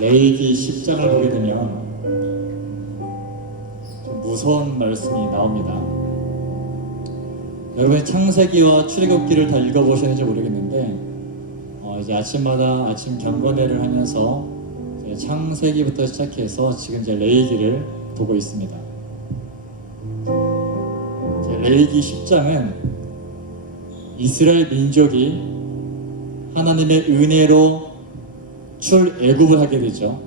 레위기 10장을 보게 되면 좀 무서운 말씀이 나옵니다. 여러분이 창세기와 출애굽기를 다 읽어보셨는지 모르겠는데 이제 아침마다 아침 경건회를 하면서 창세기부터 시작해서 지금 이제 레위기를 보고 있습니다. 레위기 10장은 이스라엘 민족이 하나님의 은혜로 출애굽을 하게 되죠.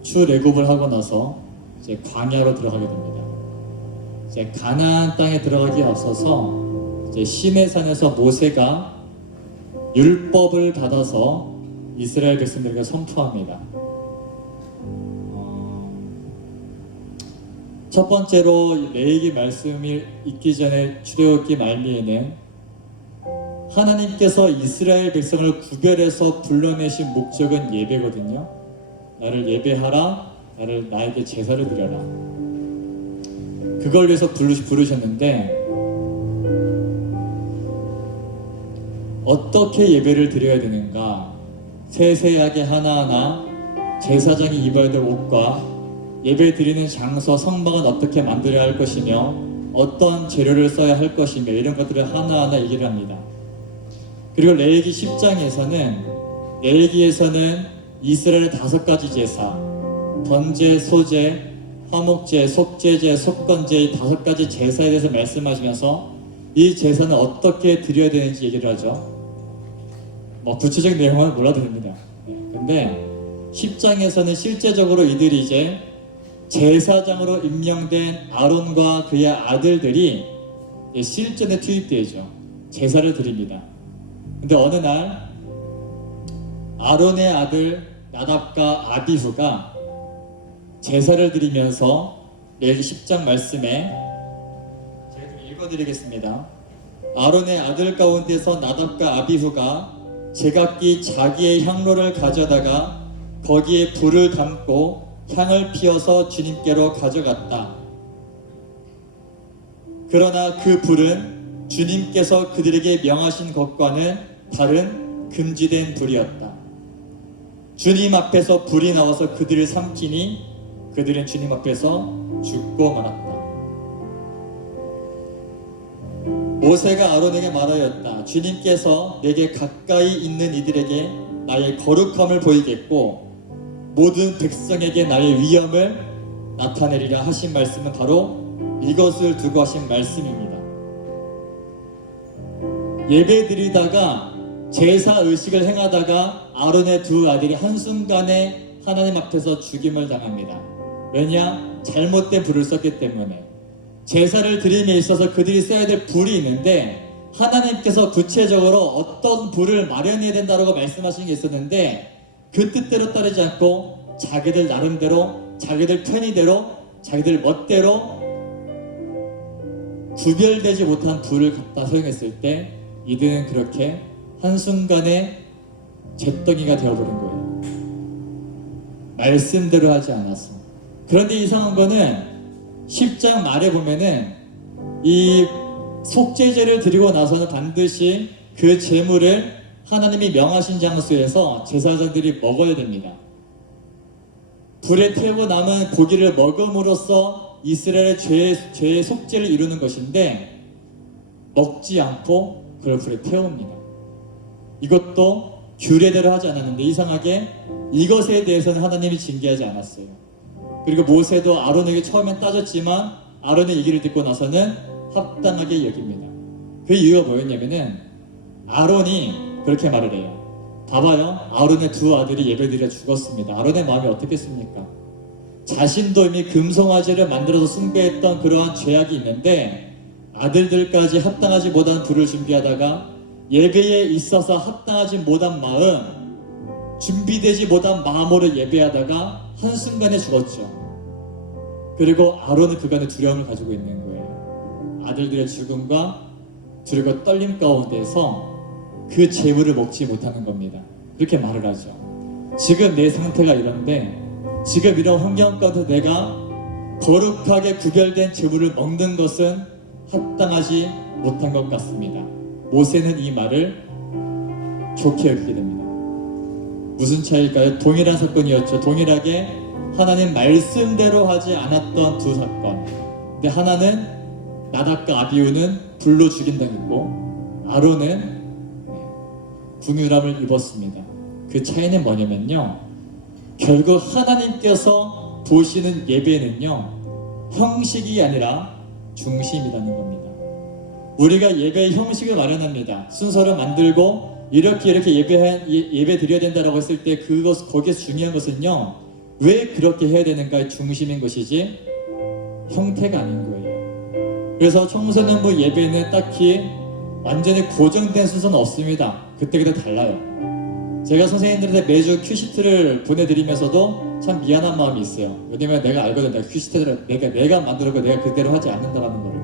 출애굽을 하고 나서 이제 광야로 들어가게 됩니다. 이제 가나안 땅에 들어가기에 앞서서 이제 시내산에서 모세가 율법을 받아서 이스라엘 백성들에게 선포합니다. 첫 번째로 레위기 말씀이 있기 전에 출애굽기 말미에는 하나님께서 이스라엘 백성을 구별해서 불러내신 목적은 예배거든요. 나를 예배하라, 나에게 제사를 드려라. 그걸 위해서 부르셨는데 어떻게 예배를 드려야 되는가? 세세하게 하나하나 제사장이 입어야 될 옷과 예배 드리는 장소, 성막은 어떻게 만들어야 할 것이며 어떤 재료를 써야 할 것이며 이런 것들을 하나하나 얘기를 합니다. 그리고 레위기 10장에서는 레위기에서는 이스라엘의 5가지 제사, 번제, 소제, 화목제, 속죄제, 속건제 이 5가지 제사에 대해서 말씀하시면서 이 제사는 어떻게 드려야 되는지 얘기를 하죠. 구체적인 내용은 몰라도 됩니다. 근데 10장에서는 실제적으로 이들이 이제 제사장으로 임명된 아론과 그의 아들들이 실전에 투입되죠. 제사를 드립니다. 근데 어느 날 아론의 아들 나답과 아비후가 제사를 드리면서 레위기 10장 말씀에 제가 좀 읽어드리겠습니다. 아론의 아들 가운데서 나답과 아비후가 제각기 자기의 향로를 가져다가 거기에 불을 담고 향을 피워서 주님께로 가져갔다. 그러나 그 불은 주님께서 그들에게 명하신 것과는 다른 금지된 불이었다. 주님 앞에서 불이 나와서 그들을 삼키니 그들은 주님 앞에서 죽고 말았다. 모세가 아론에게 말하였다. 주님께서 내게 가까이 있는 이들에게 나의 거룩함을 보이겠고 모든 백성에게 나의 위엄을 나타내리라 하신 말씀은 바로 이것을 두고 하신 말씀입니다. 예배 드리다가 제사 의식을 행하다가 아론의 두 아들이 한순간에 하나님 앞에서 죽임을 당합니다. 왜냐? 잘못된 불을 썼기 때문에. 제사를 드림에 있어서 그들이 써야 될 불이 있는데 하나님께서 구체적으로 어떤 불을 마련해야 된다고 말씀하신 게 있었는데 그 뜻대로 따르지 않고 자기들 나름대로, 자기들 편의대로, 자기들 멋대로 구별되지 못한 불을 갖다 사용했을 때 이들은 그렇게 한순간에 잿더기가 되어버린 거예요. 말씀대로 하지 않았어. 그런데 이상한 거는 10장 말에 보면은 이 속죄제를 드리고 나서는 반드시 그 제물을 하나님이 명하신 장소에서 제사장들이 먹어야 됩니다. 불에 태우고 남은 고기를 먹음으로써 이스라엘의 죄의 속죄를 이루는 것인데 먹지 않고 그걸 불에 태웁니다. 이것도 규례대로 하지 않았는데 이상하게 이것에 대해서는 하나님이 징계하지 않았어요. 그리고 모세도 아론에게 처음엔 따졌지만 아론의 얘기를 듣고 나서는 합당하게 여깁니다. 그 이유가 뭐였냐면은 아론이 그렇게 말을 해요. 봐봐요. 아론의 두 아들이 예배드려 죽었습니다. 아론의 마음이 어떻겠습니까? 자신도 이미 금송아지를 만들어서 숭배했던 그러한 죄악이 있는데 아들들까지 합당하지 못한 불을 준비하다가 예배에 있어서 합당하지 못한 마음, 준비되지 못한 마음으로 예배하다가 한순간에 죽었죠. 그리고 아론은 그간의 두려움을 가지고 있는 거예요. 아들들의 죽음과 두려움과 떨림 가운데서 그 제물을 먹지 못하는 겁니다. 그렇게 말을 하죠. 지금 내 상태가 이런데 지금 이런 환경 가운데 내가 거룩하게 구별된 제물을 먹는 것은 합당하지 못한 것 같습니다. 모세는 이 말을 좋게 여기게 됩니다. 무슨 차이일까요? 동일한 사건이었죠. 동일하게 하나님 말씀대로 하지 않았던 두 사건. 근데 하나는 나답과 아비후는 불로 죽인당했고 아론은 궁유람을 입었습니다. 그 차이는 뭐냐면요, 결국 하나님께서 보시는 예배는요 형식이 아니라 중심이라는 겁니다. 우리가 예배의 형식을 마련합니다. 순서를 만들고 이렇게 예배 드려야 된다라고 했을 때 거기에서 중요한 것은요 왜 그렇게 해야 되는가의 중심인 것이지 형태가 아닌 거예요. 그래서 청소년부 예배는 딱히 완전히 고정된 순서는 없습니다. 그때그때 달라요. 제가 선생님들한테 매주 큐시트를 보내드리면서도 참 미안한 마음이 있어요. 왜냐면 내가 알거든. 내가 큐시트를 내가 만들었고 내가 그대로 하지 않는다라는 거를.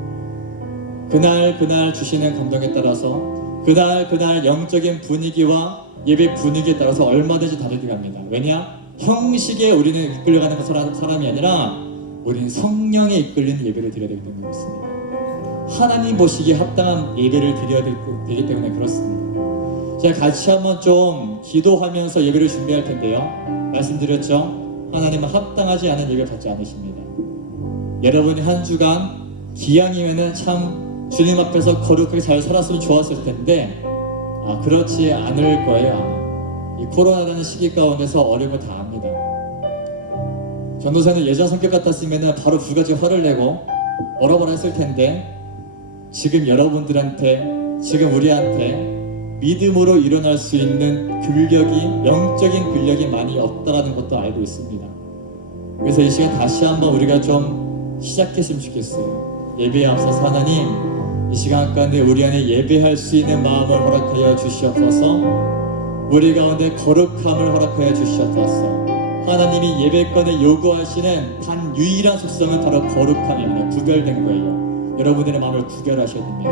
그날 주시는 감동에 따라서 그날 영적인 분위기와 예배 분위기에 따라서 얼마든지 다르게 갑니다. 왜냐? 형식에 우리는 이끌려가는 사람이 아니라 우리는 성령에 이끌리는 예배를 드려야 되기 때문에 그렇습니다. 하나님 보시기에 합당한 예배를 드려야 되기 때문에 그렇습니다. 제가 같이 한번 좀 기도하면서 예배를 준비할 텐데요. 말씀드렸죠? 하나님은 합당하지 않은 예배 받지 않으십니다. 여러분이 한 주간 기왕이면은 참 주님 앞에서 거룩하게 잘 살았으면 좋았을 텐데 그렇지 않을 거예요. 이 코로나라는 시기 가운데서 어려움을 다 압니다. 전도사는 예전 성격 같았으면 바로 두 가지 화를 내고 얼어버려 했을 텐데 지금 여러분들한테, 지금 우리한테 믿음으로 일어날 수 있는 영적인 근력이 많이 없다라는 것도 알고 있습니다. 그래서 이 시간 다시 한번 우리가 좀 시작했으면 좋겠어요. 예배에 앞서서 하나님, 이 시간 가운데 우리 안에 예배할 수 있는 마음을 허락하여 주시옵소서. 우리 가운데 거룩함을 허락하여 주시옵소서. 하나님이 예배권에 요구하시는 단 유일한 속성은 바로 거룩함입니다. 구별된 거예요. 여러분들의 마음을 구별하셔야 됩니다.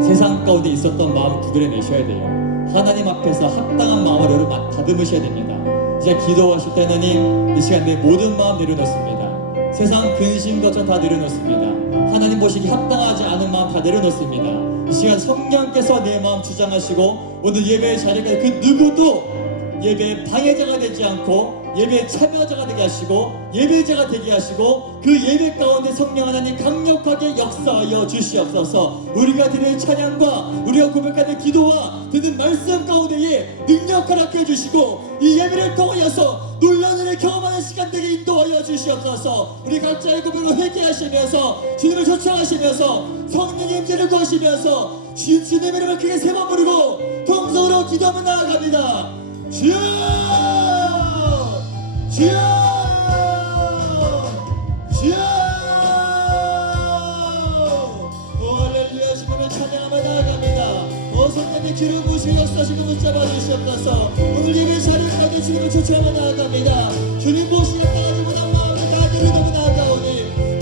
세상 가운데 있었던 마음을 구별해내셔야 돼요. 하나님 앞에서 합당한 마음을 여러분 다듬으셔야 됩니다. 이제 기도하실 때 하나님, 이 시간 내 모든 마음 내려놓습니다. 세상 근심 걱정 다 내려놓습니다. 하나님 보시기 합당하지 않은 마음 다 내려놓습니다. 이 시간 성령께서 내 마음 주장하시고 오늘 예배의 자리까지 그 누구도 예배의 방해자가 되지 않고 예배 참여자가 되게 하시고 예배자가 되게 하시고 그 예배 가운데 성령 하나님 강력하게 역사하여 주시옵소서. 우리가 드리는 찬양과 우리가 고백하는 기도와 듣는 말씀 가운데에 능력 허락해 주시고 이 예배를 통하여서 놀라운 일을 경험하는 시간 되게 인도하여 주시옵소서. 우리 각자의 고백으로 회개하시면서 주님을 초청하시면서 성령의 임재를 구하시면서 주님의 이름을 크게 세 번 부르고 통성으로 기도하며 나아갑니다. 주여! 주여! 주여! 오 할렐루야. 주님을 찬양하며 나아갑니다. 오 성령의 기름 부으시고 역사하시고 붙잡아 주시옵소서. 오늘 예배 자리 가운데 주님을 초청하며 나아갑니다. 주님 보시는 나가지 못한 마음을 다 드리고 나아가오니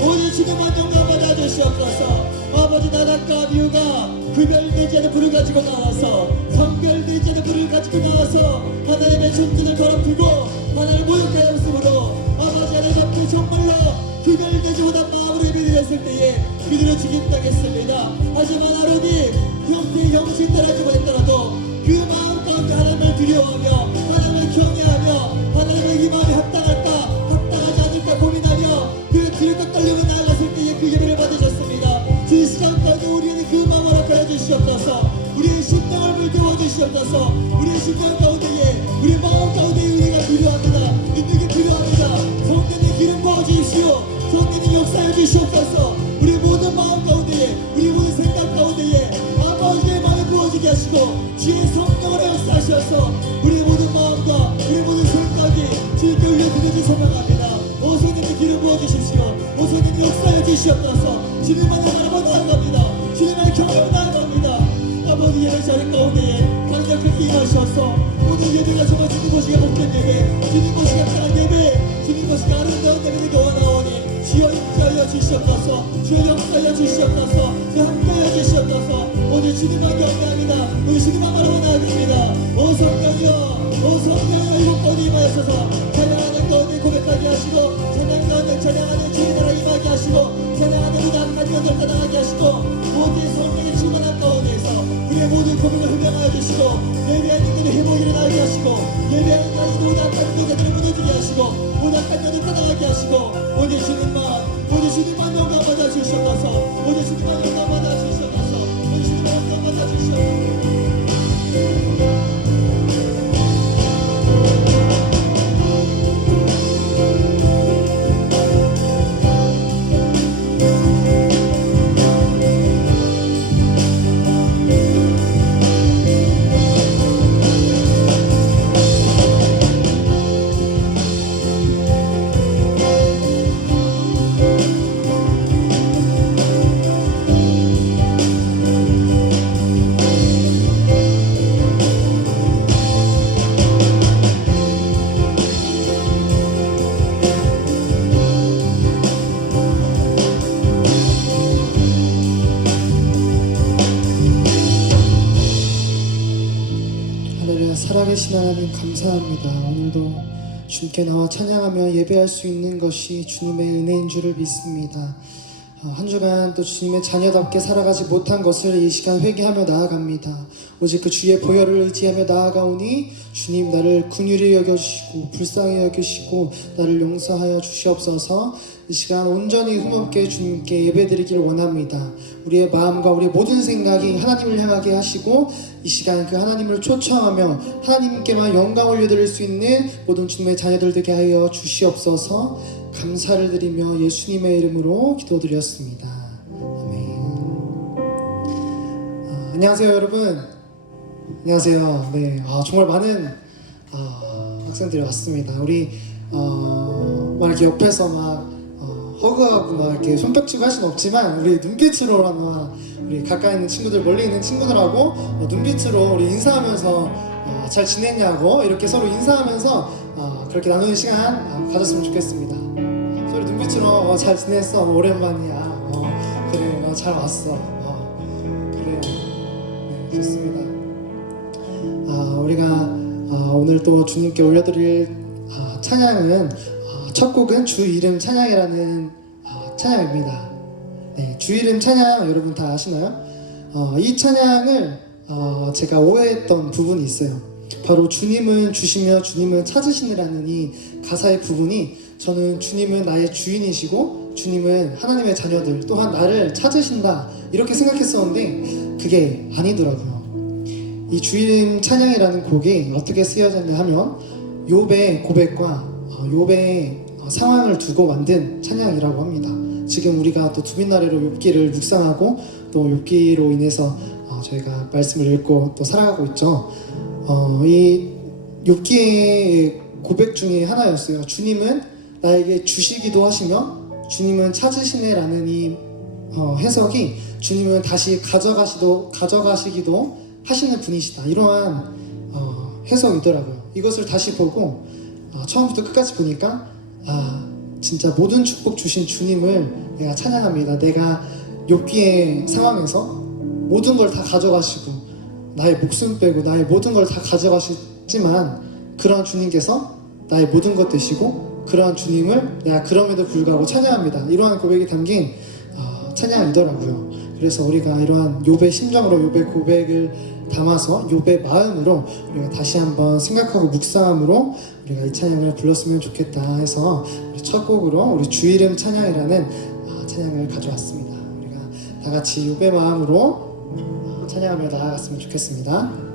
오늘 주님만 영광 받아 주시옵소서. 아버지 나락과 비유가 구별되지 않은 불을 가지고 나와서 성별되지 않은 불을 가지고 나와서 하나님의 존재를 더럽히고 하나님을 모욕하여 모습으로 아버지 하나님 앞에 정말로 구별되지 못한 마음으로 예배드렸을 때에 그들을 죽인다겠습니다. 하지만 하나님 형태의 형식 따라지 못했더라도 그 마음 가운데 하나님을 두려워하며 하나님을 경외하며 하나님의 이 마음이 합당할까 합당하지 않을까 고민하며 그 뒤를 떨리고 나아갔을 때에 그 예배를 받으셨습니다. 이 시간 가운데 우리에게 그 마음을 허락하여 주시옵소서. 우리의 심령을 불태워 주시옵소서. 우리의 심령 가운데에 우리 마음 가운데에 우리가 필요합니다. 능력이 필요합니다. 성령의 기름 부어 주십시오. 성령의 역사해 주시옵소서. 우리 모든 마음 가운데에 우리 모든 생각 가운데에 아버지의 마음을 부어지게 하시고 주의 성령으로 역사하셔서 우리 모든 마음과 우리 모든 생각이 주님께 울려드리지 소명합니다. 오 성령의 기름 부어 주십시오. 오 성령의 역사해 주시옵소서. 주님만을 바라보 나아갑니다. 주님만을 경험하며 나아갑니다. 아버지 예배 자리 가운데에 강력하게 임하셔서 오늘 예배가 정말 주님 보시기에 복된 예배, 주님 보시기에 편한 예배, 주님 보시기에 아름다운 예배 되게 원하오니 주여 임재하여 주시옵소서. 주여 역사하여 주시옵소서. 주여 함께하여 주시옵소서. 오늘 주님만 경배합니다. 오늘 주님만 바라보 나아갑니다. 오 성령이여, 오 성령이여 이곳 가운데 임하여서서 찬양하는 가운데 고백하게 하시고 찬양 가운데 찬양하는 주의 나라 임하게 하시고 찬양하는 우리 악한 영들 떠나가게 하시고 모든 성령의 충만한 가운데에서 우리의 모든 고백을 흡명하여 주시고 예배한 영들의 회복이 일어나게 하시고 예배하는 가운데 모든 악한 영들을 무너지게 하시고 모든 악한 영들 떠나가게 하시고 오늘 주님만 영광 받아 주시옵소서. 오늘 주님만 영광 받아 주시옵소서. 오늘 주님만 영광 받아 주시옵소서. 살아계신 하나님 감사합니다. 오늘도 주님께 나와 찬양하며 예배할 수 있는 것이 주님의 은혜인 줄을 믿습니다. 한 주간 또 주님의 자녀답게 살아가지 못한 것을 이 시간 회개하며 나아갑니다. 오직 그 주의 보혈을 의지하며 나아가오니 주님 나를 긍휼히 여겨주시고 불쌍히 여기시고 나를 용서하여 주시옵소서. 이 시간 온전히 힘없게 주님께 예배드리기를 원합니다. 우리의 마음과 우리의 모든 생각이 하나님을 향하게 하시고 이 시간 그 하나님을 초청하며 하나님께만 영광 올려드릴 수 있는 모든 주님의 자녀들 되게 하여 주시옵소서. 감사를 드리며 예수님의 이름으로 기도드렸습니다. 아멘. 안녕하세요 여러분. 안녕하세요. 네, 정말 많은 학생들이 왔습니다. 우리 막 이렇게 옆에서 막 허그하고 막 이렇게 손뼉치고 할 수는 없지만 우리 눈빛으로나마 우리 가까이 있는 친구들 멀리 있는 친구들하고 눈빛으로 우리 인사하면서 잘 지냈냐고 이렇게 서로 인사하면서 그렇게 나누는 시간 가졌으면 좋겠습니다. 서로 눈빛으로 잘 지냈어, 오랜만이야, 그래, 잘 왔어, 그래, 네, 좋습니다. 우리가 오늘 또 주님께 올려드릴 찬양은 첫 곡은 주 이름 찬양이라는 찬양입니다. 네, 주 이름 찬양 여러분 다 아시나요? 이 찬양을 제가 오해했던 부분이 있어요. 바로 주님은 주시며 주님은 찾으시느라는 이 가사의 부분이 저는 주님은 나의 주인이시고 주님은 하나님의 자녀들 또한 나를 찾으신다 이렇게 생각했었는데 그게 아니더라고요. 이 주일 찬양이라는 곡이 어떻게 쓰여졌냐 하면 욥의 고백과 욥의 상황을 두고 만든 찬양이라고 합니다. 지금 우리가 또 두빈나래로 욥기를 묵상하고 또 욥기로 인해서 저희가 말씀을 읽고 또 살아가고 있죠. 이 욥기의 고백 중에 하나였어요. 주님은 나에게 주시기도 하시며 주님은 찾으시네라는 이 해석이 주님은 다시 가져가시기도 하시는 분이시다. 이러한 해석이더라고요. 이것을 다시 보고 처음부터 끝까지 보니까 진짜 모든 축복 주신 주님을 내가 찬양합니다. 내가 욥기의 상황에서 모든 걸 다 가져가시고 나의 목숨 빼고 나의 모든 걸 다 가져가시지만 그런 주님께서 나의 모든 것 되시고 그런 주님을 내가 그럼에도 불구하고 찬양합니다. 이러한 고백이 담긴 찬양이더라고요. 그래서 우리가 이러한 욥의 심정으로 욥의 고백을 담아서 욥의 마음으로 우리가 다시 한번 생각하고 묵상함으로 우리가 이 찬양을 불렀으면 좋겠다 해서 첫 곡으로 우리 주 이름 찬양이라는 찬양을 가져왔습니다. 우리가 다 같이 욥의 마음으로 찬양하며 나아갔으면 좋겠습니다.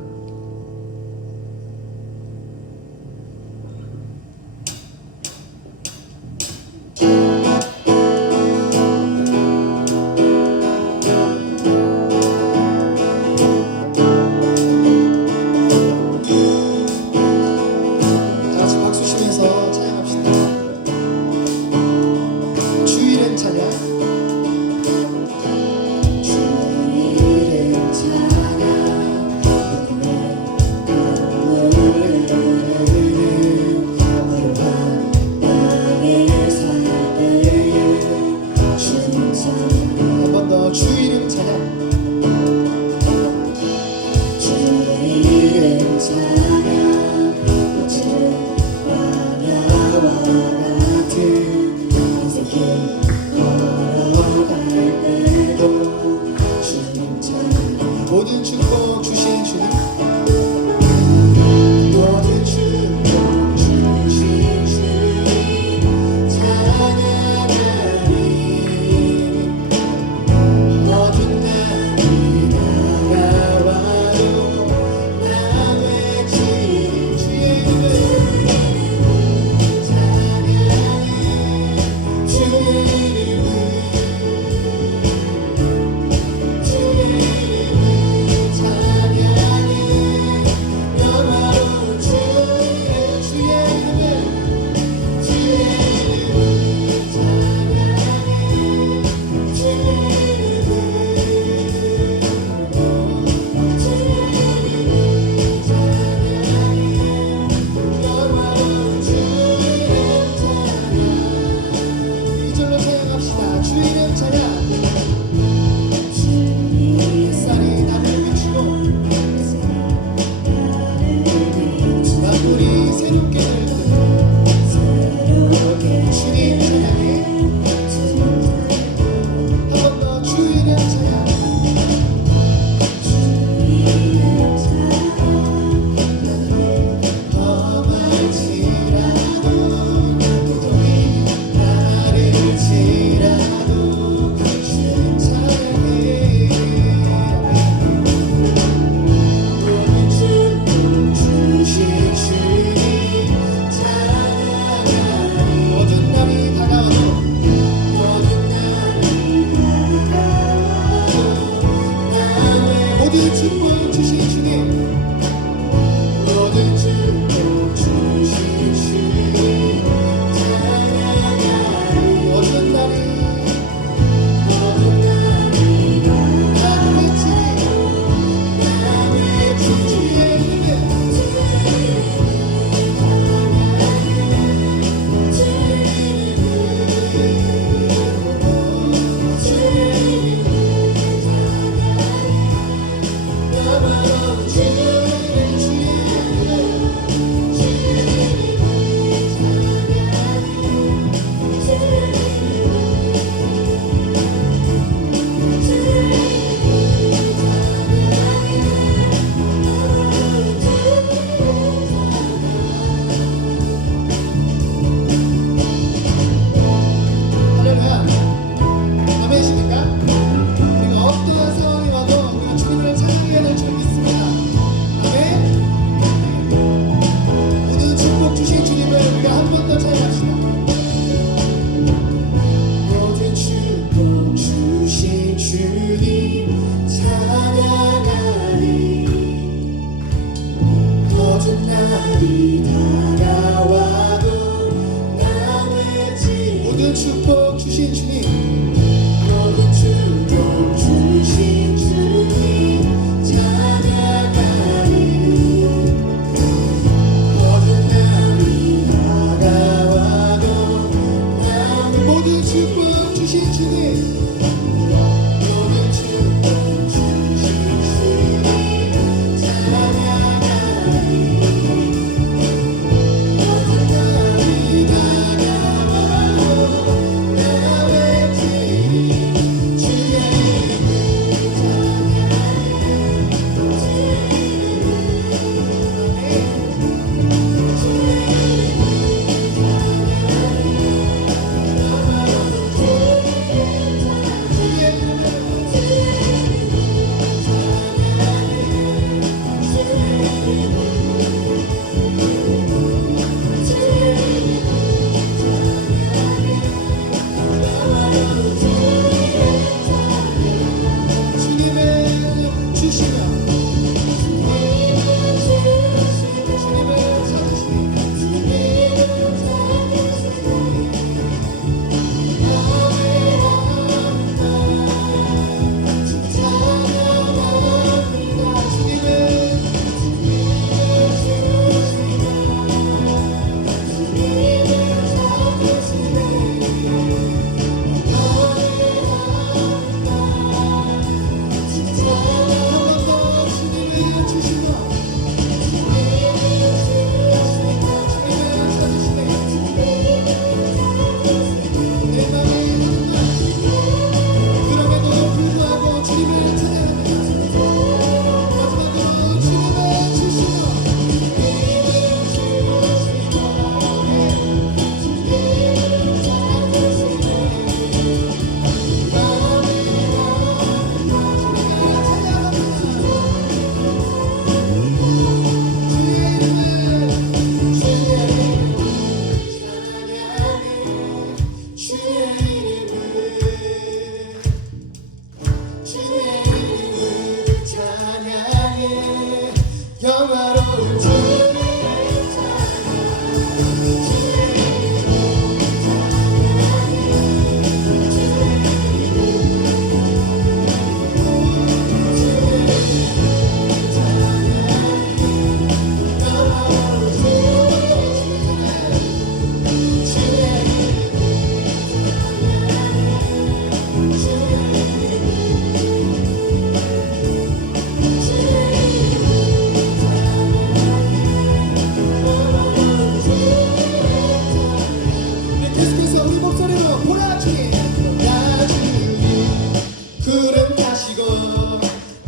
구름 타시고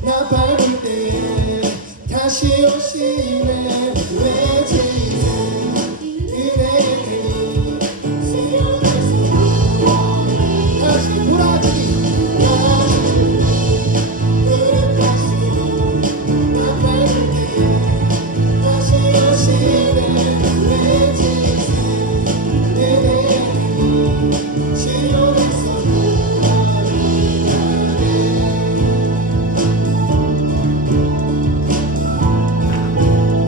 나 밟을 때 다시 오시네 왜 제 인생 은혜를 다시 돌아지기 구름 타시고 나 밟을 때 다시 오시네 왜 제 인생 은혜를 치료해서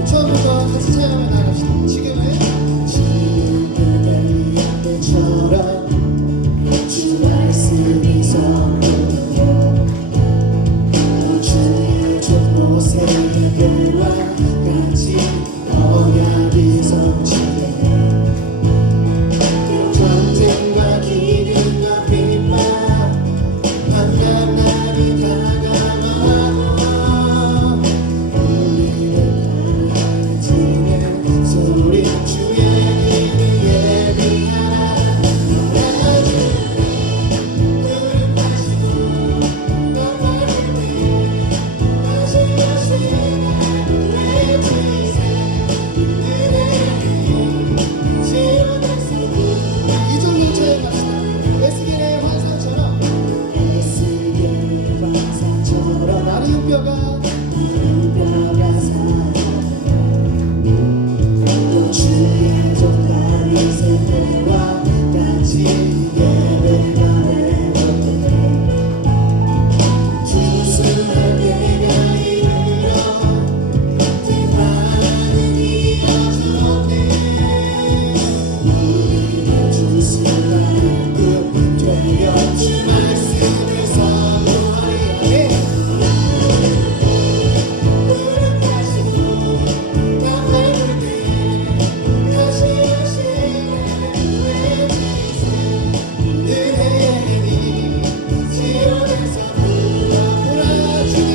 처음부터 같이 찬양을 나갑시다. 지금은 그대 앞에처럼 주 말씀이 선포되고 주의 족보세 예배와 같이 언약이 성취되네 전쟁과 기근과 핍박 만난 날이 다가와도 우리를 소리 주의 길을 예비하라 구름 타시고 나 밟을 때 다시 오시네 왜 지세 은혜를 지어내서 이 정도 차이 갑시다. 에스겔의 환상처럼 나는 뼈가 주의 족단이 세대와 같이 예배가 되었네 주수한 내가 이르러 뒷판은 이어주었네 우리의 주수한 그 되어 주 말씀을 선포하리 구름 타시고 나 밟을 때 다시 오시네 왜 지세 은혜의 힘이 지어내서 돌아주니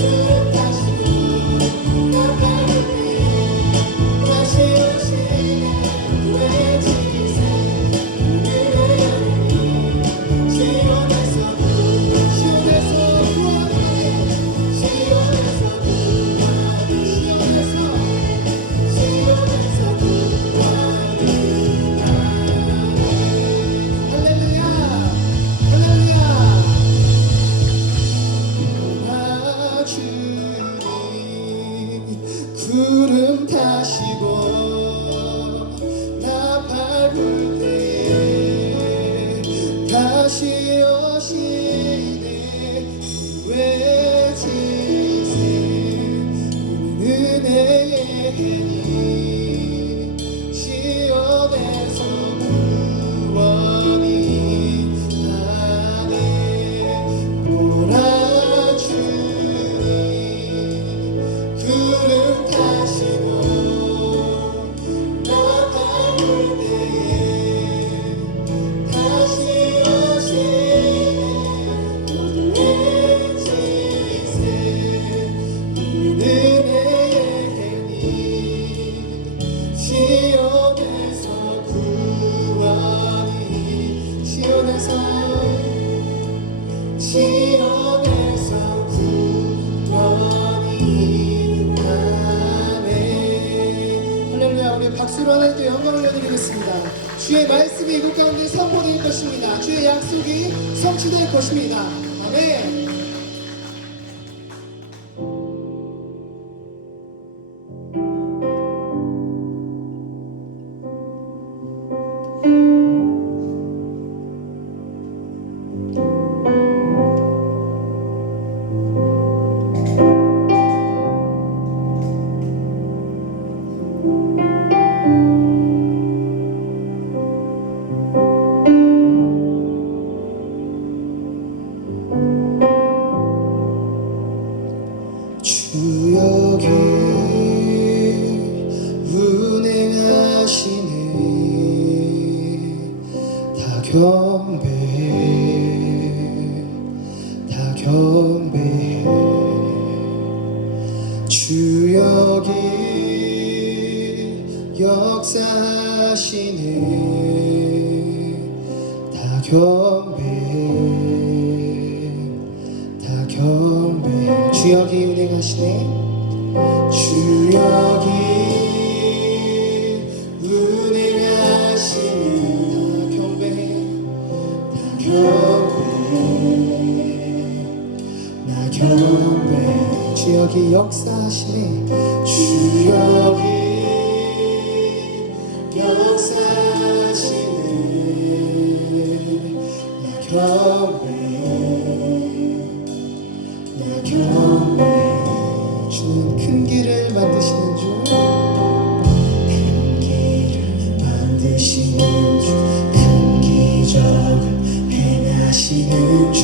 구름 타시고 나 밟을 때 다시 오시네 왜 지세 은혜의 힘이 지어내서 구름 타시고 나 밟을 때 다시 오시네 왜 지세 은혜의 힘이 시온에서 구원이 하네 몰아주니 구름 타시고 나 밟을 때 다시 오시네 왜 지세 은혜의 힘이 시온에서 구원이 시온에서 구원이 나네 할렐루야. 우리 박수로 하나님께 영광을 올려드리겠습니다. 주의 말씀이 이곳 가운데 선포될 것입니다. 주의 약속이 성취될 것입니다. 아멘. 주 여기 운행하시네 다 경배해 주 여기 역사하시네 다 경배해. 주역이 운행하시네. 주역이 운행하시네. 다 경배해. 다 경배해. 주역이 역사하시네. 주역이 역사하시네. 나 경배해. 나 경배해. 주는 큰 길을 만드시는 주. 큰 길을 만드시는 주. 큰 기적을 행하시는 주.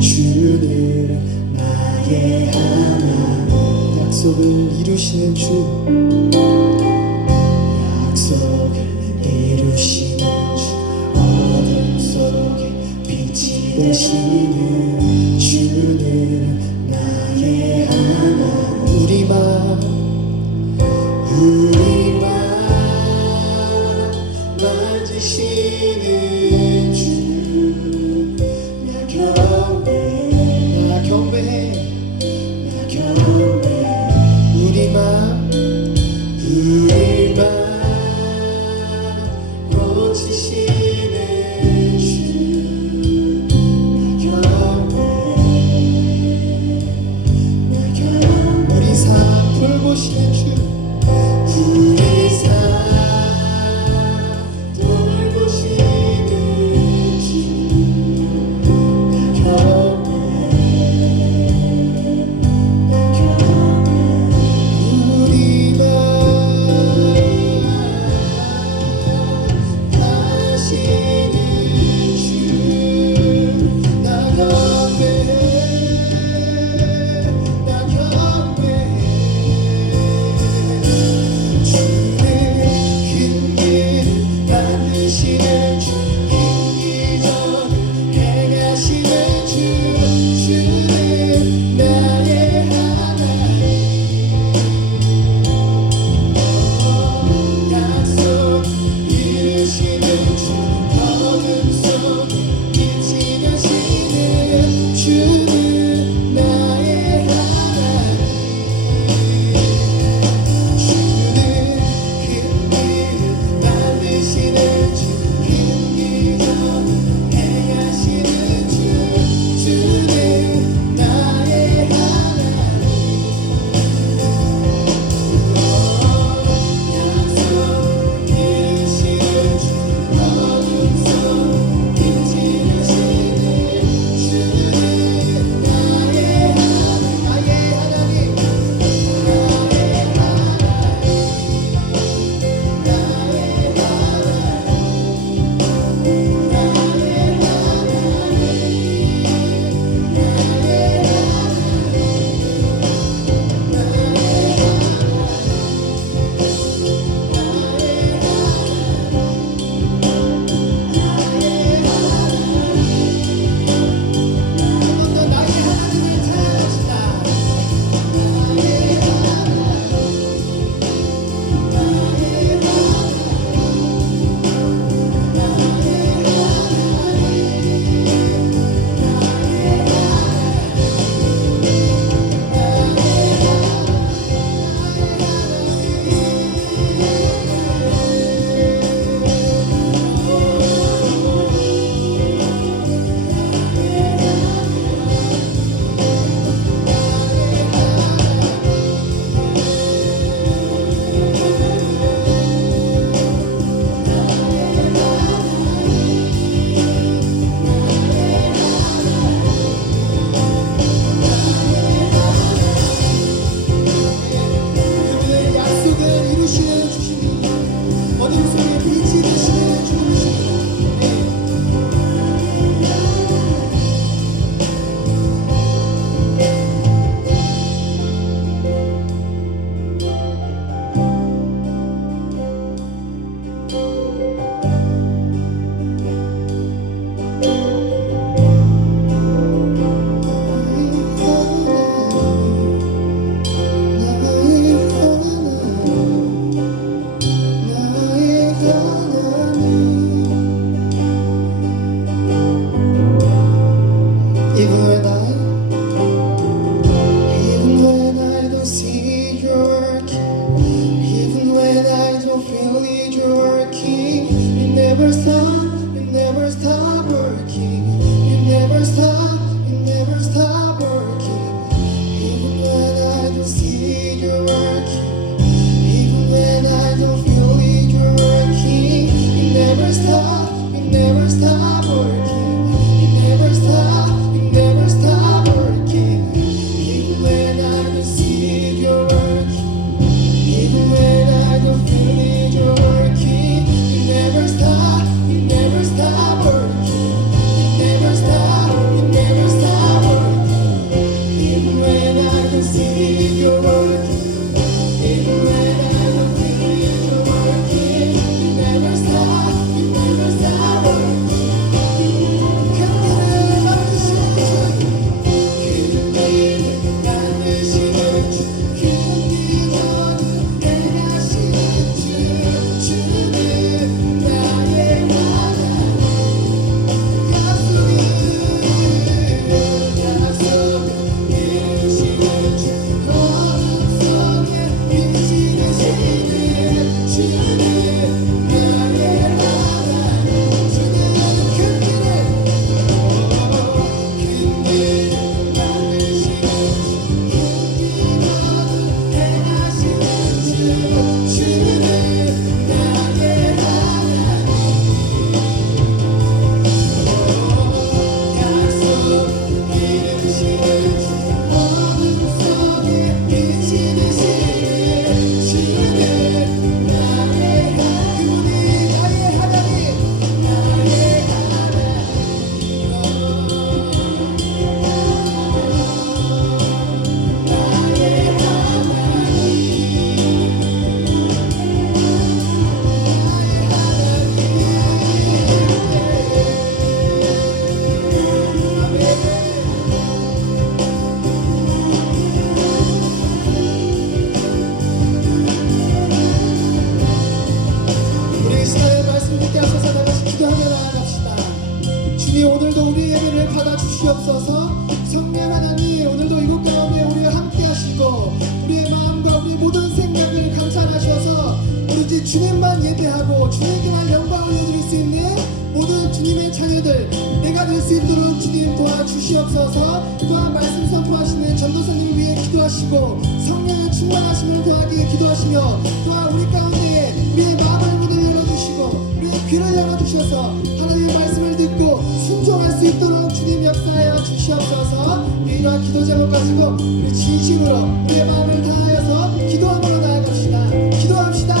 주는 나의 하나님. 약속을 이루시는 주. 약속을 이루시는 주. 어둠 속에 빛이 되시는 주는 나의 하나님. 우리만 만지시는 주. 나 경배해. 나 경배해. 나 경배해. 우리만 고치시는 주. 나 경배해. never stop, you never stop working. Even when I don't see it, you're working. Even when I don't feel it, you're working. You never stop, you never stop working. You never stop, you never stop working. Even when I don't see it, you're working. Even when I don't feel it, you're working. You never stop, you never stop working. You never stop, you never stop working. Even when I don't see it, you're working. Even when I don't feel it, you're working. You never stop, you never stop working. 그때를 만드시는 그때를 만드시는 주 그때는 내가 시는 주 주는 나의 하나님 약속을 이루시는 주 어둠 속에 빛이 되시는 주는 나의 하나님 주는 그때를 우리 시간의 말씀 듣게 하셔서 다 같이 기도하며 나아갑시다. 주님 오늘도 우리 예배를 받아주시옵소서. 성령 하나님 오늘도 이곳 가운데 우리와 함께 하시고 우리의 마음과 우리의 모든 생각을 감찰하셔서 오로지 주님만 예배하고 주님께만 영광을 올려드릴 수 있는 모든 주님의 자녀들 내가 될 수 있도록 주님 도와주시옵소서. 또한 말씀 선포하시는 전도사님을 위해 기도하시고 성령의 충만하심을 더하게 기도하시며 또한 우리 가운데 우리의 마음을 문을 열어주시고 우리의 귀를 열어주셔서 하나님의 말씀을 듣고 순종할 수 있도록 주님 역사하여 주시옵소서. 우리 이러한 기도 제목 가지고 우리 진심으로 우리의 마음을 다하여서 기도함으로 나아갑시다. 기도합시다.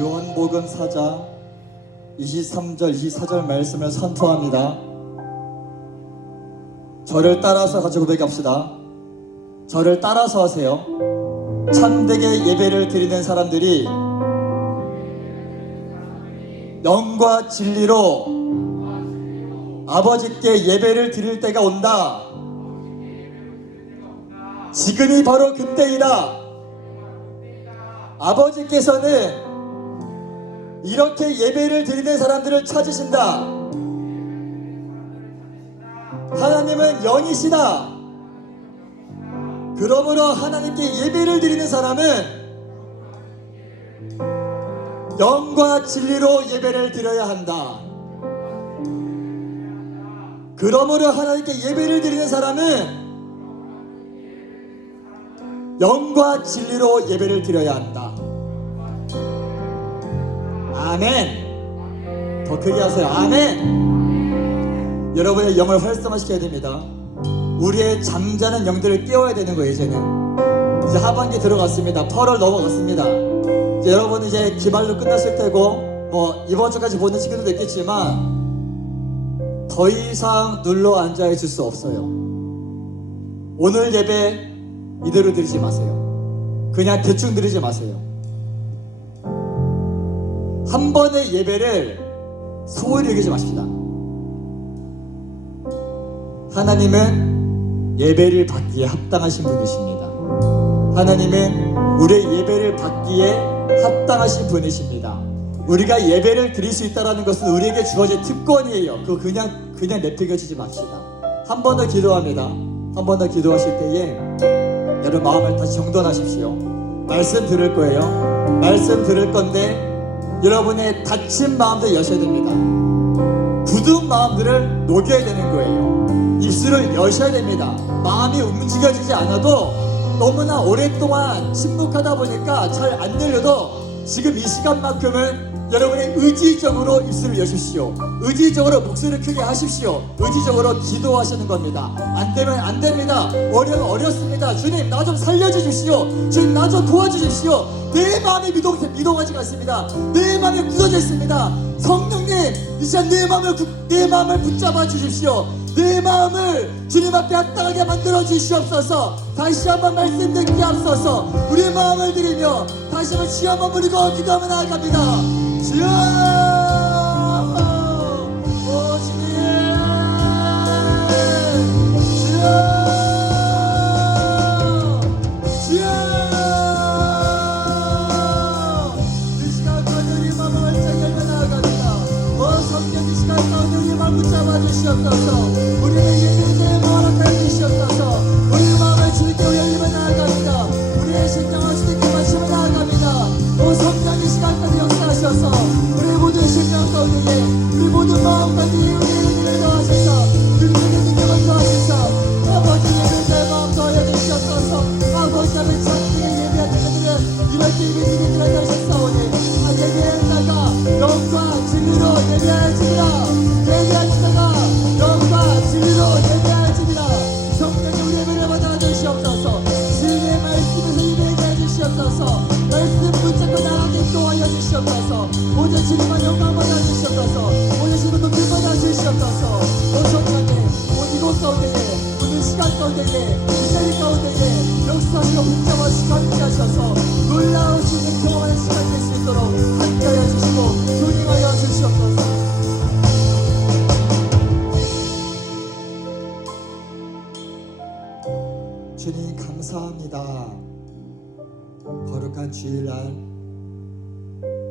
요한복음 4장 23절 24절 말씀을 선포합니다. 저를 따라서 같이 고백합시다. 저를 따라서 하세요. 참되게 예배를 드리는 사람들이 영과 진리로 아버지께 예배를 드릴 때가 온다. 지금이 바로 그때이다. 아버지께서는 이렇게 예배를 드리는 사람들을 찾으신다. 하나님은 영이시다. 그러므로 하나님께 예배를 드리는 사람은 영과 진리로 예배를 드려야 한다. 그러므로 하나님께 예배를 드리는 사람은 영과 진리로 예배를 드려야 한다. 아멘. 더 크게 하세요. 아멘. 여러분의 영을 활성화시켜야 됩니다. 우리의 잠자는 영들을 깨워야 되는 거예요. 이제 하반기 들어갔습니다. 8월 넘어갔습니다. 이제 여러분 이제 기말로 끝났을 테고 뭐 이번 주까지 보는 친구들도 있겠지만 더 이상 눌러 앉아 있을 수 없어요. 오늘 예배 이대로 드리지 마세요. 그냥 대충 드리지 마세요. 한 번의 예배를 소홀히 여기지 마십시다. 하나님은 예배를 받기에 합당하신 분이십니다. 하나님은 우리의 예배를 받기에 합당하신 분이십니다. 우리가 예배를 드릴 수 있다는 것은 우리에게 주어진 특권이에요. 그거 그냥 내팽겨치지 맙시다. 한 번 더 기도합니다. 한 번 더 기도하실 때에 여러분 마음을 다시 정돈하십시오. 말씀 들을 거예요. 말씀 들을 건데 여러분의 다친 마음도 여셔야 됩니다. 굳은 마음들을 녹여야 되는 거예요. 입술을 여셔야 됩니다. 마음이 움직여지지 않아도 너무나 오랫동안 침묵하다 보니까 잘 안 들려도 지금 이 시간만큼은 여러분의 의지적으로 입술을 여십시오. 의지적으로 목소리를 크게 하십시오. 의지적으로 기도하시는 겁니다. 안 되면 안 됩니다. 어려면 어렵습니다. 주님 나 좀 살려주십시오. 주님 나 좀 도와주십시오. 내 마음이 미동하지 않습니다. 내 마음이 굳어져 있습니다. 성령님 이 시간 내 마음을 붙잡아 주십시오. 내 마음을 주님 앞에 합당하게 만들어 주시옵소서. 다시 한번 말씀 듣게 앞서서 우리의 마음을 드리며 다시 한번 주여 한번 부르고 기도하며 나아갑니다. 주여 오 주님 주여 주여 이 시간 가운데 우리의 마음을 활짝 열며 나아갑니다. 오 성령 이 시간 가운데 우리의 마음을 붙잡아 주시옵소서. 우리의 예배를 허락하여 주시옵소서. 우리의 마음을 주님께 올리며 나아갑니다. 우리의 심령을 주님께 마치며 나아갑니다. 오 성령 이 시간까지 역사하셔서 우리의 모든 심령 가운데에 우리 모든 마음 가운데에 우리의 은혜를 더하셔서 주님의 능력을 더하셔서 아버지 예배를 내 마음 더하여 주시옵소서. 아버지 앞에 찬양에 예배하는 그들은 이럴 때 예배드리게 들어가 하셨사오니 예배했다가 영과 진리로 예배하시리라. 예배하시다가 영과 진리로 예배하시리라. 성령의 우리 예배를 받아 주시옵소서. 진리의 말씀에서 예배하게 해주시옵소서. 말씀 붙잡고 나가게 인도하여 주시옵소서. 오늘 주님만 영광 받아 주시옵소서. 오늘 주님만 높이 받아 주시옵소서. 오 성령님 오늘 이곳 가운데에 오늘 시간 가운데에 이 자리 가운데에 역사하시고 붙잡아주시고 함께하셔서 놀라우신 경험하는 시간 될 수 있도록 함께하여 주시고 존임하여 주시옵소서. 주님 감사합니다. 거룩한 주일날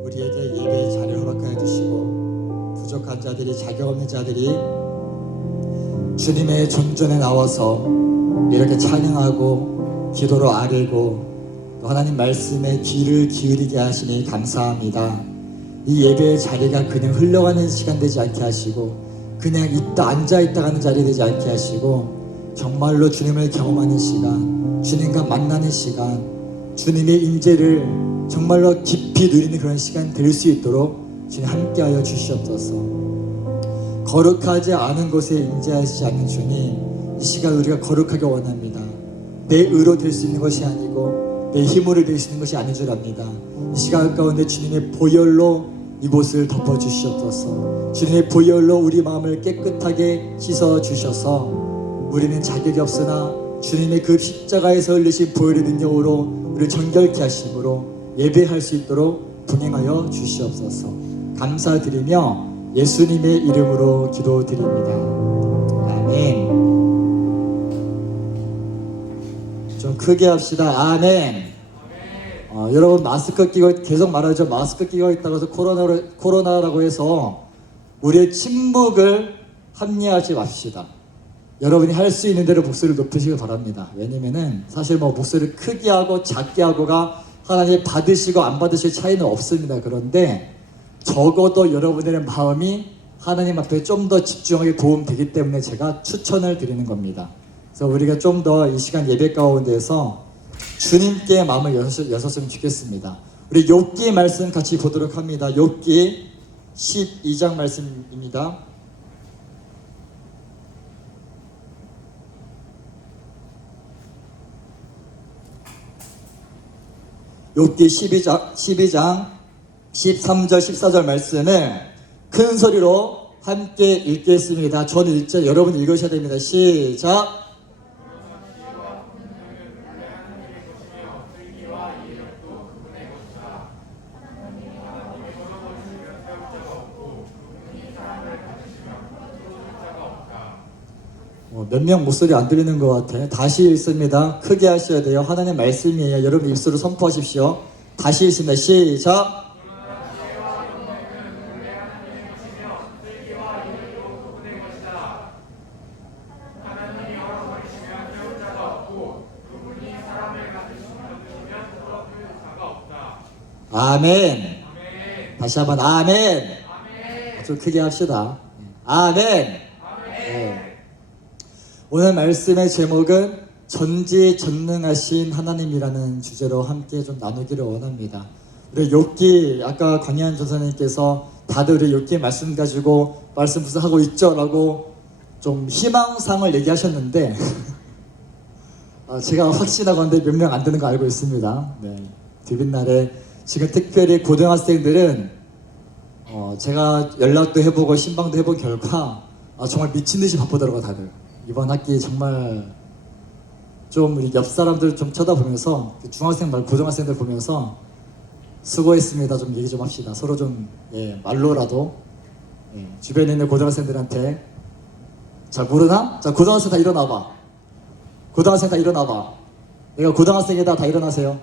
우리에게 예배의 자리를 허락하여 주시고 부족한 자들이 자격 없는 자들이 주님의 존전에 나와서 이렇게 찬양하고 기도로 아뢰고 또 하나님 말씀에 귀를 기울이게 하시니 감사합니다. 이 예배의 자리가 그냥 흘러가는 시간 되지 않게 하시고 그냥 앉아있다 가는 자리 되지 않게 하시고 정말로 주님을 경험하는 시간, 주님과 만나는 시간, 주님의 임재를 정말로 깊이 누리는 그런 시간 될 수 있도록 주님 함께하여 주시옵소서. 거룩하지 않은 곳에 임재하시지 않는 주님, 이 시간 우리가 거룩하게 원합니다. 내 의로 될 수 있는 것이 아니고 내 힘으로 될 수 있는 것이 아닌 줄 압니다. 이 시간 가운데 주님의 보혈로 이곳을 덮어주시옵소서. 주님의 보혈로 우리 마음을 깨끗하게 씻어주셔서 우리는 자격이 없으나 주님의 그 십자가에서 흘리신 보혈의 능력으로 우리를 정결케 하심으로 예배할 수 있도록 동행하여 주시옵소서. 감사드리며 예수님의 이름으로 기도드립니다. 아멘. 좀 크게 합시다. 아멘. 여러분 마스크 끼고 계속 말하죠. 마스크 끼고 있다고 해서 코로나라고 해서 우리의 침묵을 합리화하지 맙시다. 여러분이 할 수 있는 대로 목소리를 높이시길 바랍니다. 왜냐면은 사실 뭐 목소리를 크게 하고 작게 하고가 하나님 받으시고 안 받으실 차이는 없습니다. 그런데 적어도 여러분들의 마음이 하나님 앞에 좀 더 집중하게 도움되기 때문에 제가 추천을 드리는 겁니다. 그래서 우리가 좀 더 이 시간 예배 가운데서 주님께 마음을 여셨으면 좋겠습니다. 우리 욥기 말씀 같이 보도록 합니다. 욥기 12장 말씀입니다. 욥기 12장 13절 14절 말씀을 큰 소리로 함께 읽겠습니다. 저는 읽자 여러분 읽으셔야 됩니다. 시작. 몇 명 목소리 안 들리는 것 같아. 다시 읽습니다. 크게 하셔야 돼요. 하나님 말씀이에요. 여러분 입술로 선포하십시오. 다시 읽습니다. 시작. 아멘. 다시 한번 아멘. 좀 크게 합시다. 아멘. 네. 오늘 말씀의 제목은 전지전능하신 하나님이라는 주제로 함께 좀 나누기를 원합니다. 우리 욥기 아까 광희한 전사님께서 다들 우리 욥기 말씀 가지고 말씀 무슨 하고 있죠? 라고 좀 희망상을 얘기하셨는데 제가 확신하고 하는데 몇 명 안 되는 거 알고 있습니다. 네. 디빗날에 지금 특별히 고등학생들은 제가 연락도 해보고 신방도 해본 결과 정말 미친듯이 바쁘더라고요. 다들 이번 학기 정말 좀 우리 옆 사람들 좀 쳐다보면서 중학생 말고 고등학생들 보면서 수고했습니다 좀 얘기 좀 합시다. 서로 좀 말로라도 주변에 있는 고등학생들한테 잘 모르나? 자 고등학생 다 일어나봐. 고등학생 다 일어나봐. 내가 고등학생이다. 다 일어나세요.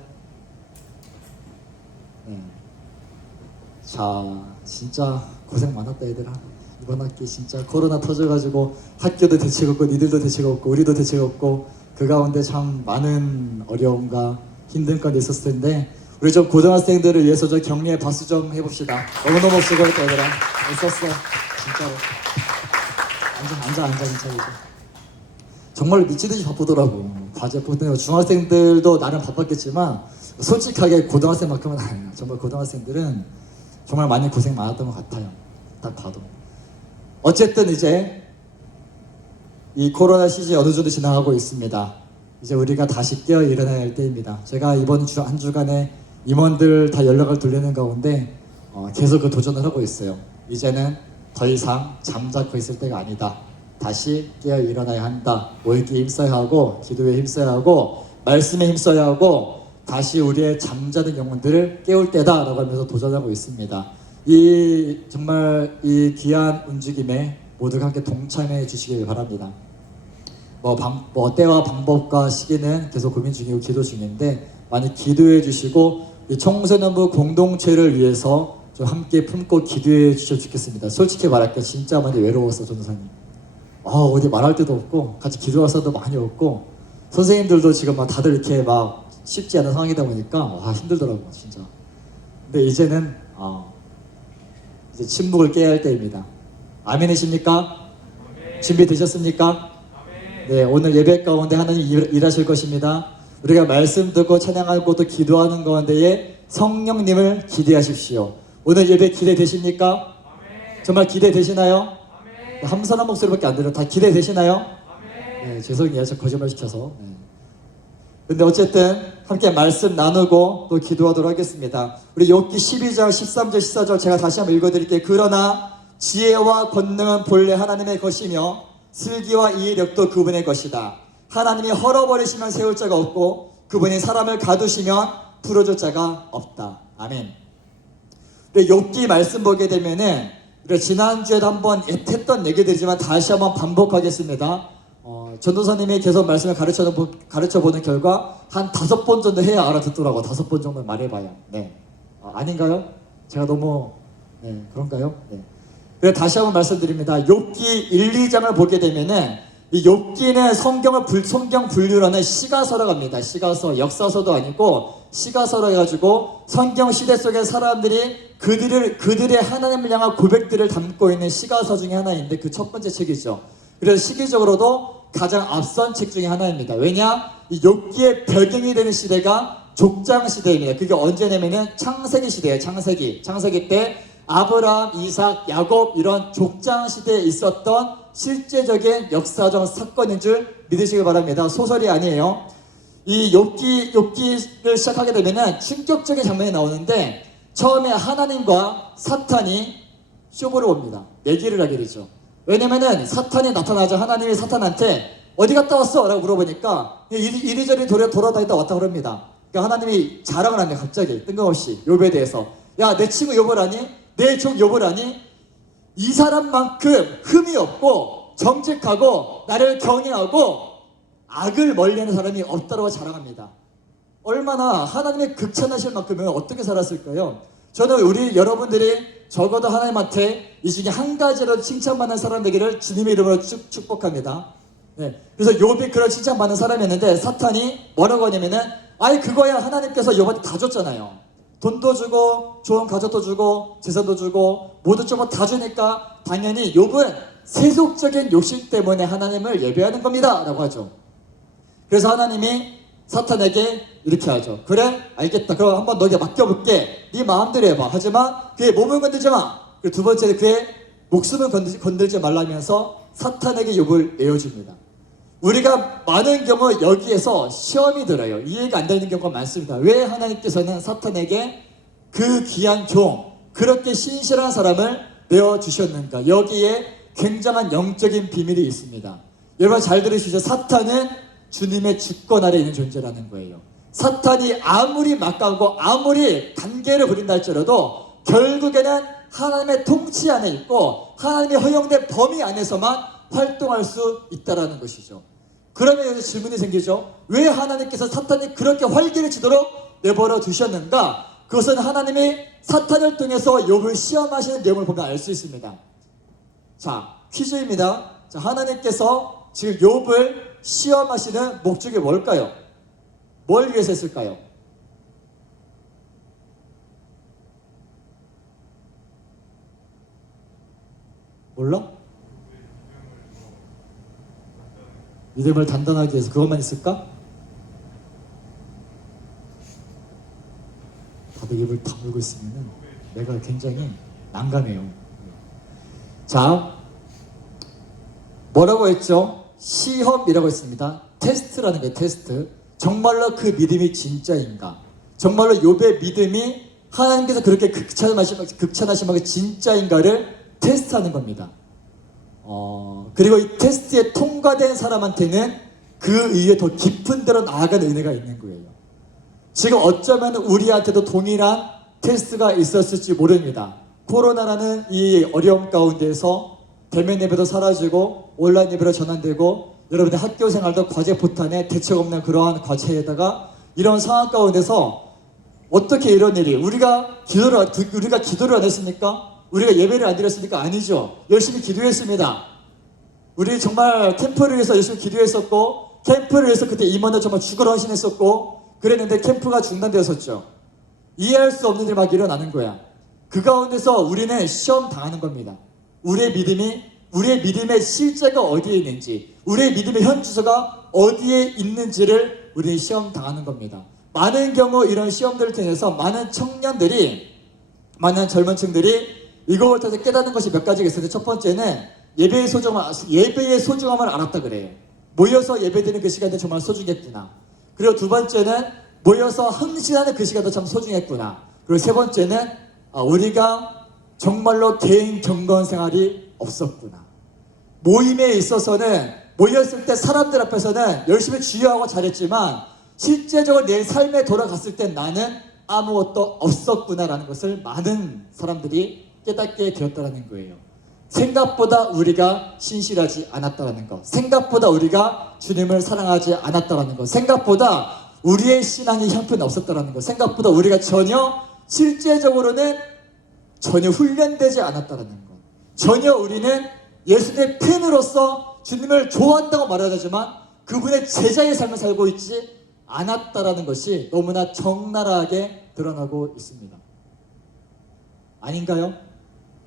자 진짜 고생 많았다 얘들아. 이번 학기 진짜 코로나 터져가지고 학교도 대책 없고 니들도 대책 없고 우리도 대책 없고 그 가운데 참 많은 어려움과 힘든 건 있었을 텐데 우리 좀 고등학생들을 위해서 저 격려의 박수 좀 해봅시다. 너무너무 수고했다 얘들아. 애썼어 진짜로. 앉아 진짜 이제. 정말 미치듯이 바쁘더라고. 과제 보통 중학생들도 나름 바빴겠지만 솔직하게 고등학생만큼은 아니에요. 정말 고등학생들은 정말 많이 고생 많았던 것 같아요. 딱 봐도. 어쨌든 이제 이 코로나 시즌이 어느 정도 지나가고 있습니다. 이제 우리가 다시 깨어 일어나야 할 때입니다. 제가 이번 한 주간에 임원들 다 연락을 돌리는 가운데 계속 그 도전을 하고 있어요. 이제는 더 이상 잠자코 있을 때가 아니다. 다시 깨어 일어나야 한다. 모이기에 힘써야 하고 기도에 힘써야 하고 말씀에 힘써야 하고 다시 우리의 잠자는 영혼들을 깨울 때다 라고 하면서 도전하고 있습니다. 정말 이 귀한 움직임에 모두가 함께 동참해 주시길 바랍니다. 뭐 때와 방법과 시기는 계속 고민 중이고 기도 중인데 많이 기도해 주시고 이 청소년부 공동체를 위해서 좀 함께 품고 기도해 주셔도 좋겠습니다. 솔직히 말할게요. 진짜 많이 외로웠어 전도사님. 어디 말할 데도 없고 같이 기도할 사람도 많이 없고 선생님들도 지금 막 다들 이렇게 막 쉽지 않은 상황이다 보니까 힘들더라고 진짜. 근데 이제는 이제 침묵을 깨야 할 때입니다. 아멘이십니까? 아멘. 준비되셨습니까? 아멘. 네, 오늘 예배 가운데 하나님 일하실 것입니다. 우리가 말씀 듣고 찬양하고 또 기도하는 가운데에 성령님을 기대하십시오. 오늘 예배 기대되십니까? 아멘. 정말 기대되시나요? 아멘. 함선한 목소리밖에 안 들려. 다 기대되시나요? 아멘. 네, 죄송해요. 저 거짓말 시켜서. 네. 근데 어쨌든 함께 말씀 나누고 또 기도하도록 하겠습니다. 우리 욥기 12장 13절 14절 제가 다시 한번 읽어드릴게요. 그러나 지혜와 권능은 본래 하나님의 것이며 슬기와 이해력도 그분의 것이다. 하나님이 헐어버리시면 세울 자가 없고 그분이 사람을 가두시면 풀어줄 자가 없다. 아멘. 우리 욥기 말씀 보게 되면은 우리 지난주에도 한번 했던 얘기들이지만 다시 한번 반복하겠습니다. 전도사님이 계속 말씀을 가르쳐보는 결과 한 5번 정도 해야 알아듣더라고. 5번 정도 말해봐야. 네. 아닌가요? 제가 너무 그런가요? 네. 그래서 다시 한번 말씀드립니다. 욥기 1, 2장을 보게 되면은 이 욥기는 성경 분류라는 시가서라고 합니다. 시가서, 역사서도 아니고 시가서로 해가지고 성경 시대 속의 사람들이 그들의 하나님을 향한 고백들을 담고 있는 시가서 중에 하나인데 그 첫 번째 책이죠. 그래서 시기적으로도 가장 앞선 책 중에 하나입니다. 왜냐? 이 욥기의 배경이 되는 시대가 족장 시대입니다. 그게 언제냐면은 창세기 시대예요. 창세기 때 아브라함, 이삭, 야곱 이런 족장 시대에 있었던 실제적인 역사적 사건인 줄 믿으시기 바랍니다. 소설이 아니에요. 이 욥기를 시작하게 되면은 충격적인 장면이 나오는데 처음에 하나님과 사탄이 쇼부를 옵니다. 내기를 하게 되죠. 왜냐면은 사탄이 나타나자 하나님이 사탄한테 어디 갔다 왔어? 라고 물어보니까 이리저리 돌아다니다 왔다 그럽니다. 그러니까 하나님이 자랑을 합니다. 갑자기 뜬금없이 욥에 대해서 야, 내 친구 욥을 아니? 내 종 욥을 아니? 이 사람만큼 흠이 없고 정직하고 나를 경외하고 악을 멀리하는 사람이 없다고 자랑합니다. 얼마나 하나님의 극찬하실 만큼은 어떻게 살았을까요? 저는 여러분들이 적어도 하나님한테 이 중에 한 가지라도 칭찬받는 사람 되기를 주님의 이름으로 축복합니다. 네. 그래서 욥이 그런 칭찬받는 사람이었는데 사탄이 뭐라고 하냐면은 아이 그거야 하나님께서 욥한테 다 줬잖아요. 돈도 주고 좋은 가족도 주고 재산도 주고 모두 좀 다 주니까 당연히 욥은 세속적인 욕심 때문에 하나님을 예배하는 겁니다 라고 하죠. 그래서 하나님이 사탄에게 이렇게 하죠. 그래 알겠다. 그럼 한번 너에게 맡겨볼게. 네 마음대로 해봐. 하지만 그의 몸을 건들지 마. 그리고 두 번째는 그의 목숨을 건들지 말라면서 사탄에게 욥을 내어줍니다. 우리가 많은 경우 여기에서 시험이 들어요. 이해가 안 되는 경우가 많습니다. 왜 하나님께서는 사탄에게 그 귀한 종, 그렇게 신실한 사람을 내어주셨는가? 여기에 굉장한 영적인 비밀이 있습니다. 여러분 잘 들으시죠? 사탄은 주님의 주권 아래 있는 존재라는 거예요. 사탄이 아무리 막강하고 아무리 단계를 부린다 할지라도 결국에는 하나님의 통치 안에 있고 하나님의 허용된 범위 안에서만 활동할 수 있다는 것이죠. 그러면 여기서 질문이 생기죠. 왜 하나님께서 사탄이 그렇게 활기를 치도록 내버려 두셨는가? 그것은 하나님이 사탄을 통해서 욥을 시험하시는 내용을 보면 알 수 있습니다. 자, 퀴즈입니다. 자, 하나님께서 지금 욥을 시험하시는 목적이 뭘까요? 뭘 위해서 했을까요? 몰라? 믿음을 단단하게 해서 그것만 있을까? 다들 입을 다물고 있으면 내가 굉장히 난감해요. 자, 뭐라고 했죠? 시험이라고 했습니다. 테스트라는 거예요. 테스트. 정말로 그 믿음이 진짜인가? 정말로 욥의 믿음이 하나님께서 그렇게 극찬하신 만큼 진짜인가를 테스트하는 겁니다. 그리고 이 테스트에 통과된 사람한테는 그 이후에 더 깊은 데로 나아가는 은혜가 있는 거예요. 지금 어쩌면 우리한테도 동일한 테스트가 있었을지 모릅니다. 코로나라는 이 어려움 가운데서 대면 예배도 사라지고 온라인 예배로 전환되고 여러분의 학교 생활도 과제 포탄에 대책 없는 그러한 과제에다가 이런 상황 가운데서 어떻게 이런 일이 우리가 기도를 안 했습니까? 우리가 예배를 안 드렸습니까? 아니죠. 열심히 기도했습니다. 우리 정말 캠프를 위해서 열심히 기도했었고 캠프를 위해서 그때 임원들 정말 죽으러 헌신했었고 그랬는데 캠프가 중단되었었죠. 이해할 수 없는 일이 막 일어나는 거야. 그 가운데서 우리는 시험 당하는 겁니다. 우리의 믿음의 실제가 어디에 있는지, 우리의 믿음의 현 주소가 어디에 있는지를 우리는 시험 당하는 겁니다. 많은 경우 이런 시험들을 통해서 많은 젊은 층들이 이걸 통해서 깨닫는 것이 몇 가지가 있는데 첫 번째는 예배의 소중함을 알았다 그래요. 모여서 예배드리는 그 시간이 정말 소중했구나. 그리고 두 번째는 모여서 헌신하는 그 시간도 참 소중했구나. 그리고 세 번째는 우리가 정말로 개인 경건 생활이 없었구나. 모임에 있어서는 모였을 때 사람들 앞에서는 열심히 주여하고 잘했지만 실제적으로 내 삶에 돌아갔을 때 나는 아무것도 없었구나라는 것을 많은 사람들이 깨닫게 되었다는 거예요. 생각보다 우리가 신실하지 않았다라는 것, 생각보다 우리가 주님을 사랑하지 않았다라는 것, 생각보다 우리의 신앙이 형편없었다라는 것, 생각보다 우리가 실제적으로는 전혀 훈련되지 않았다라는 것, 전혀 우리는 예수님의 팬으로서 주님을 좋아한다고 말하지만 그분의 제자의 삶을 살고 있지 않았다라는 것이 너무나 적나라하게 드러나고 있습니다. 아닌가요?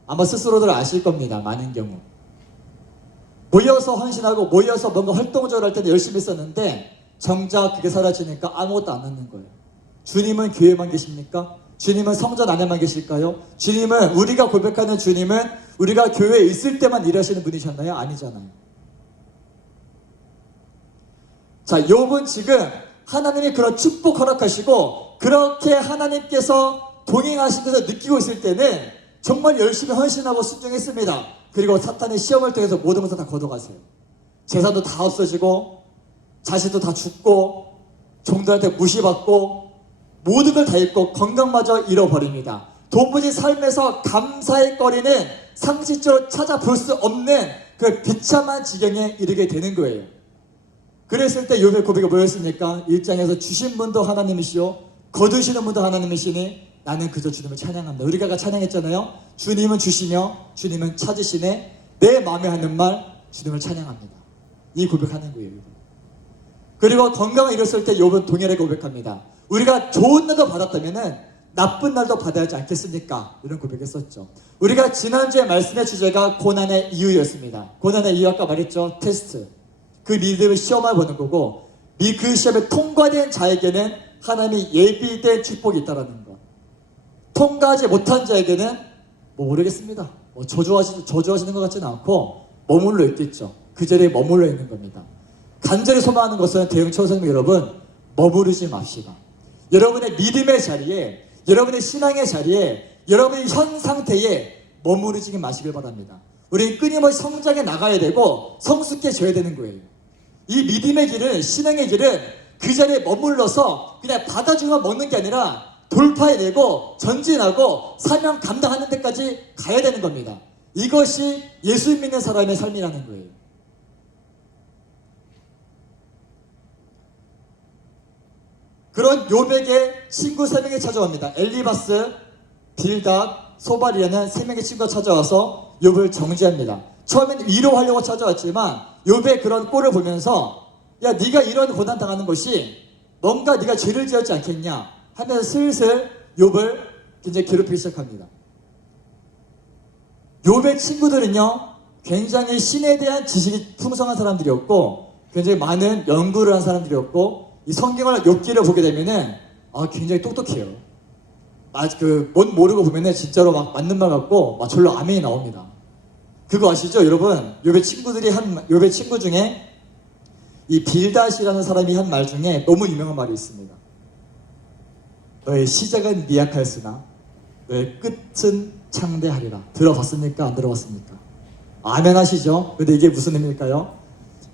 아마 스스로들 아실 겁니다. 많은 경우 모여서 헌신하고 모여서 뭔가 활동적으로 할 때는 열심히 했었는데 정작 그게 사라지니까 아무것도 안 남는 거예요. 주님은 교회만 계십니까? 주님은 성전 안에만 계실까요? 주님은, 우리가 고백하는 주님은 우리가 교회에 있을 때만 일하시는 분이셨나요? 아니잖아요. 자, 욥은 지금 하나님이 그런 축복 허락하시고 그렇게 하나님께서 동행하신 것을 느끼고 있을 때는 정말 열심히 헌신하고 순종했습니다. 그리고 사탄의 시험을 통해서 모든 것을 다 걷어가세요. 재산도 다 없어지고 자식도 다 죽고 종들한테 무시받고 모든 걸 다 잃고 건강마저 잃어버립니다. 도무지 삶에서 감사의 거리는 상식적으로 찾아볼 수 없는 그 비참한 지경에 이르게 되는 거예요. 그랬을 때 욥의 고백이 뭐였습니까? 1장에서 주신 분도 하나님이시오 거두시는 분도 하나님이시니 나는 그저 주님을 찬양합니다. 우리가 아까 찬양했잖아요. 주님은 주시며 주님은 찾으시네 내 마음에 하는 말 주님을 찬양합니다. 이 고백하는 거예요. 그리고 건강을 잃었을 때 욥은 동일하게 고백합니다. 우리가 좋은 날도 받았다면 나쁜 날도 받아야 하지 않겠습니까? 이런 고백했었죠. 우리가 지난주에 말씀의 주제가 고난의 이유였습니다. 고난의 이유 아까 말했죠. 테스트. 그 믿음을 시험해 보는 거고 그 시험에 통과된 자에게는 하나님이 예비된 축복이 있다는 것. 통과하지 못한 자에게는 모르겠습니다. 저주하시는 것 같지는 않고 머물러 있겠죠. 그 자리에 머물러 있는 겁니다. 간절히 소망하는 것은 대형초선생 여러분 머무르지 맙시다. 여러분의 믿음의 자리에, 여러분의 신앙의 자리에, 여러분의 현 상태에 머무르지 마시길 바랍니다. 우리 끊임없이 성장해 나가야 되고 성숙해져야 되는 거예요. 이 믿음의 길은, 신앙의 길은 그 자리에 머물러서 그냥 받아주면 먹는 게 아니라 돌파해내고 전진하고 사명 감당하는 데까지 가야 되는 겁니다. 이것이 예수 믿는 사람의 삶이라는 거예요. 그런 욥에게 친구 3명이 찾아옵니다. 엘리바스, 빌닷, 소발이라는 3명의 친구가 찾아와서 욥을 정죄합니다. 처음엔 위로하려고 찾아왔지만 욥의 그런 꼴을 보면서 야 네가 이런 고난 당하는 것이 뭔가 네가 죄를 지었지 않겠냐 하면서 슬슬 욥을 굉장히 괴롭히기 시작합니다. 욥의 친구들은요 굉장히 신에 대한 지식이 풍성한 사람들이었고 굉장히 많은 연구를 한 사람들이었고 이 성경을 욥기를 보게 되면은 굉장히 똑똑해요. 뭔 모르고 보면은 진짜로 막 맞는 말 같고 막 절로 아멘이 나옵니다. 그거 아시죠, 여러분? 욥의 친구 중에 이 빌닷이라는 사람이 한 말 중에 너무 유명한 말이 있습니다. 너의 시작은 미약하였으나 너의 끝은 창대하리라. 들어봤습니까? 안 들어봤습니까? 아멘 하시죠? 근데 이게 무슨 의미일까요?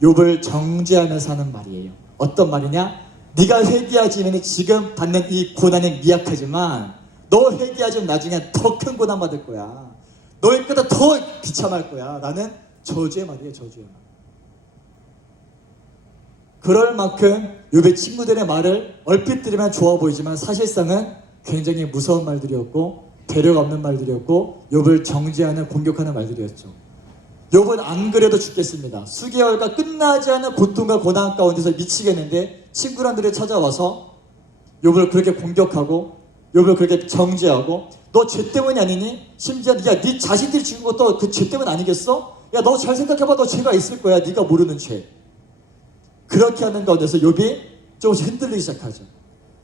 욥을 정죄하면서 하는 말이에요. 어떤 말이냐? 네가 회개하지면 지금 받는 이 고난이 미약하지만 너 회개하지면 나중에 더 큰 고난 받을 거야. 너의 끝은 더 비참할 거야. 나는 저주의 말이에요. 저주의 말. 그럴 만큼 욥의 친구들의 말을 얼핏 들으면 좋아 보이지만 사실상은 굉장히 무서운 말들이었고 배려가 없는 말들이었고 욥을 정죄하는 공격하는 말들이었죠. 욥은 안 그래도 죽겠습니다. 수개월과 끝나지 않은 고통과 고난 가운데서 미치겠는데 친구란들이 찾아와서 욥을 그렇게 공격하고 욥을 그렇게 정죄하고 너 죄 때문이 아니니? 심지어 네 자신들이 죽은 것도 그 죄 때문 아니겠어? 야 너 잘 생각해봐. 너 죄가 있을 거야. 네가 모르는 죄. 그렇게 하는 가운데서 욥이 조금씩 흔들리기 시작하죠.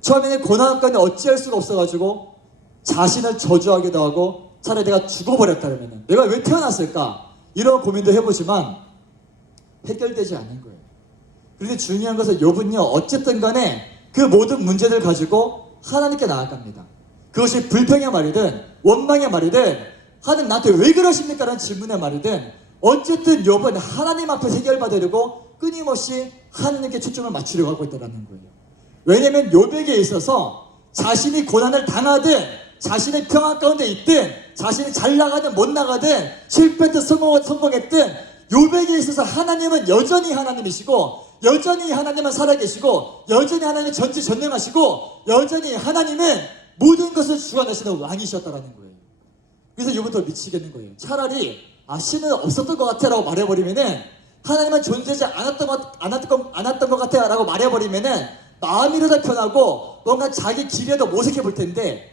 처음에는 고난 가운데 어찌할 수가 없어가지고 자신을 저주하기도 하고 차라리 내가 죽어버렸다면 내가 왜 태어났을까? 이런 고민도 해보지만 해결되지 않는 거예요. 그런데 중요한 것은 욥은요 어쨌든 간에 그 모든 문제들 가지고 하나님께 나아갑니다. 그것이 불평의 말이든 원망의 말이든 하나님 나한테 왜 그러십니까? 라는 질문의 말이든 어쨌든 욥은 하나님 앞에서 해결받으려고 끊임없이 하나님께 초점을 맞추려고 하고 있다는 거예요. 왜냐하면 욥에게 있어서 자신이 고난을 당하든 자신의 평안 가운데 있든 자신이 잘 나가든 못 나가든 실패했든 성공했든 욥에게 있어서 하나님은 여전히 하나님이시고 여전히 하나님은 살아계시고 여전히 하나님은 전지전능하시고 여전히 하나님은 모든 것을 주관하시는 왕이셨다라는 거예요. 그래서 욥은 더 미치겠는 거예요. 차라리 신은 없었던 것 같아 라고 말해버리면은 하나님은 존재하지 않았던 것 같아 라고 말해버리면은 마음이 더 편하고 뭔가 자기 길에 더 모색해 볼 텐데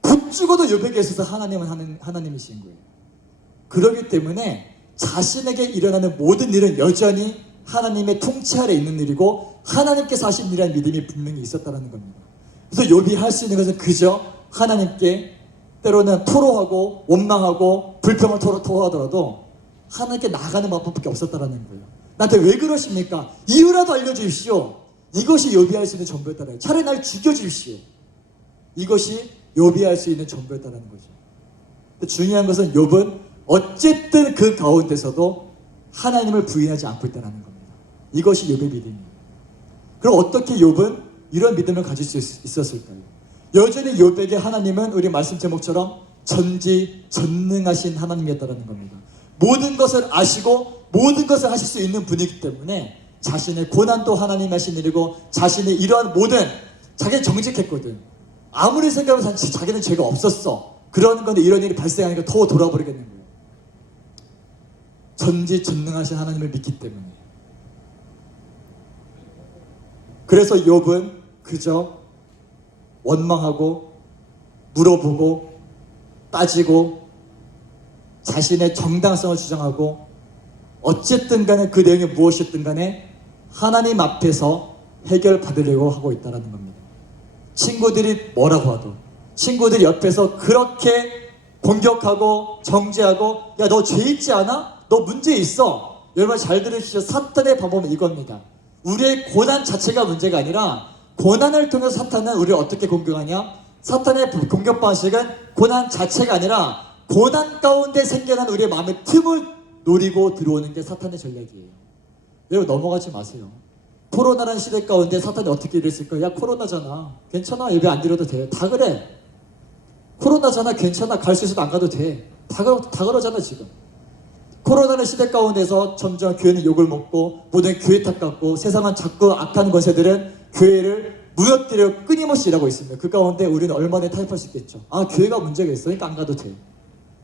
곧 죽어도 욥에게 있어서 하나님은 하나님이신 거예요. 그렇기 때문에 자신에게 일어나는 모든 일은 여전히 하나님의 통치 아래 있는 일이고 하나님께서 하신 일이라는 믿음이 분명히 있었다는 겁니다. 그래서 욥이 할 수 있는 것은 그저 하나님께 때로는 토로하고 원망하고 불평을 토로하더라도 하나님께 나가는 방법밖에 없었다는 거예요. 나한테 왜 그러십니까? 이유라도 알려주십시오. 이것이 욥이 할 수 있는 전부였다는 거예요. 차라리 날 죽여주십시오. 이것이 욥이 할 수 있는 전부였다는 거죠. 중요한 것은 욥은 어쨌든 그 가운데서도 하나님을 부인하지 않고 있다는 겁니다. 이것이 욥의 믿음이에요. 그럼 어떻게 욥은 이런 믿음을 가질 수 있었을까요? 여전히 욥에게 하나님은 우리 말씀 제목처럼 전지전능하신 하나님이었다는 겁니다. 모든 것을 아시고 모든 것을 하실 수 있는 분이기 때문에 자신의 고난도 하나님이 하신 일이고 자신의 이러한 모든 자기는 정직했거든. 아무리 생각해도 자기는 죄가 없었어. 그러는 건데 이런 일이 발생하니까 더 돌아버리겠는 거예요. 전지전능하신 하나님을 믿기 때문에. 그래서 욥은 그저 원망하고 물어보고 따지고 자신의 정당성을 주장하고 어쨌든 간에 그 내용이 무엇이었든 간에 하나님 앞에서 해결받으려고 하고 있다는 겁니다. 친구들이 뭐라고 하도 친구들이 옆에서 그렇게 공격하고 정죄하고 야 너 죄 있지 않아? 너 문제 있어. 여러분 잘 들으시죠. 사탄의 방법은 이겁니다. 우리의 고난 자체가 문제가 아니라 고난을 통해서 사탄은 우리를 어떻게 공격하냐? 사탄의 공격 방식은 고난 자체가 아니라 고난 가운데 생겨난 우리의 마음의 틈을 노리고 들어오는 게 사탄의 전략이에요. 여러분 넘어가지 마세요. 코로나라는 시대 가운데 사탄이 어떻게 이랬을까요? 야 코로나잖아. 괜찮아. 예배 안 드려도 돼. 다 그래. 코로나잖아. 괜찮아. 갈 수 있어도 안 가도 돼. 다 그러잖아 지금. 코로나는 시대 가운데서 점점 교회는 욕을 먹고 모든 교회 탓 같고 세상은 자꾸 악한 권세들은 교회를 무너뜨려 끊임없이 일하고 있습니다. 그 가운데 우리는 얼마나 타협할 수 있겠죠. 교회가 문제가 있어. 그러니까 안 가도 돼.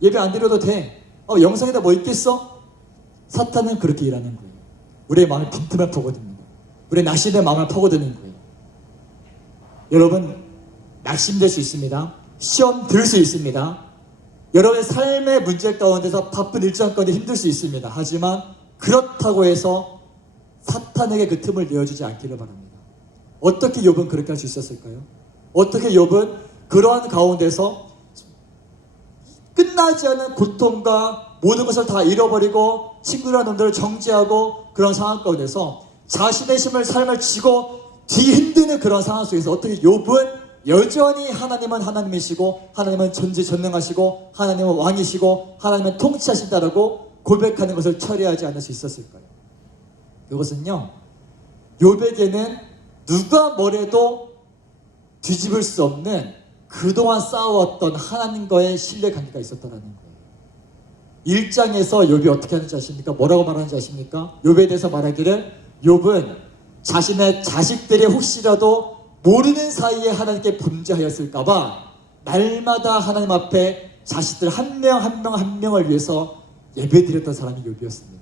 예배 안 드려도 돼. 영상에다 뭐 있겠어? 사탄은 그렇게 일하는 거예요. 우리의 마음을 빈틈을 파고듭니다. 우리의 낙심된 마음을 파고드는 거예요. 여러분 낙심될 수 있습니다. 시험 들 수 있습니다. 여러분의 삶의 문제 가운데서 바쁜 일정 가운데 힘들 수 있습니다. 하지만 그렇다고 해서 사탄에게 그 틈을 내어주지 않기를 바랍니다. 어떻게 욥은 그렇게 할 수 있었을까요? 어떻게 욥은 그러한 가운데서 끝나지 않은 고통과 모든 것을 다 잃어버리고 친구라는 놈들을 정죄하고 그런 상황 가운데서 자신의 삶을 지고 뒤흔드는 그런 상황 속에서 어떻게 욥은 여전히 하나님은 하나님이시고 하나님은 전지전능하시고 하나님은 왕이시고 하나님은 통치하신다라고 고백하는 것을 처리하지 않을 수 있었을까요? 이것은요 욥에게는 누가 뭐래도 뒤집을 수 없는 그동안 쌓아왔던 하나님과의 신뢰관계가 있었다는 거예요. 1장에서 욥이 어떻게 하는지 아십니까? 뭐라고 말하는지 아십니까? 욥에 대해서 말하기를 욥은 자신의 자식들이 혹시라도 모르는 사이에 하나님께 범죄하였을까봐 날마다 하나님 앞에 자식들 한 명 한 명을 위해서 예배드렸던 사람이 욥이었습니다.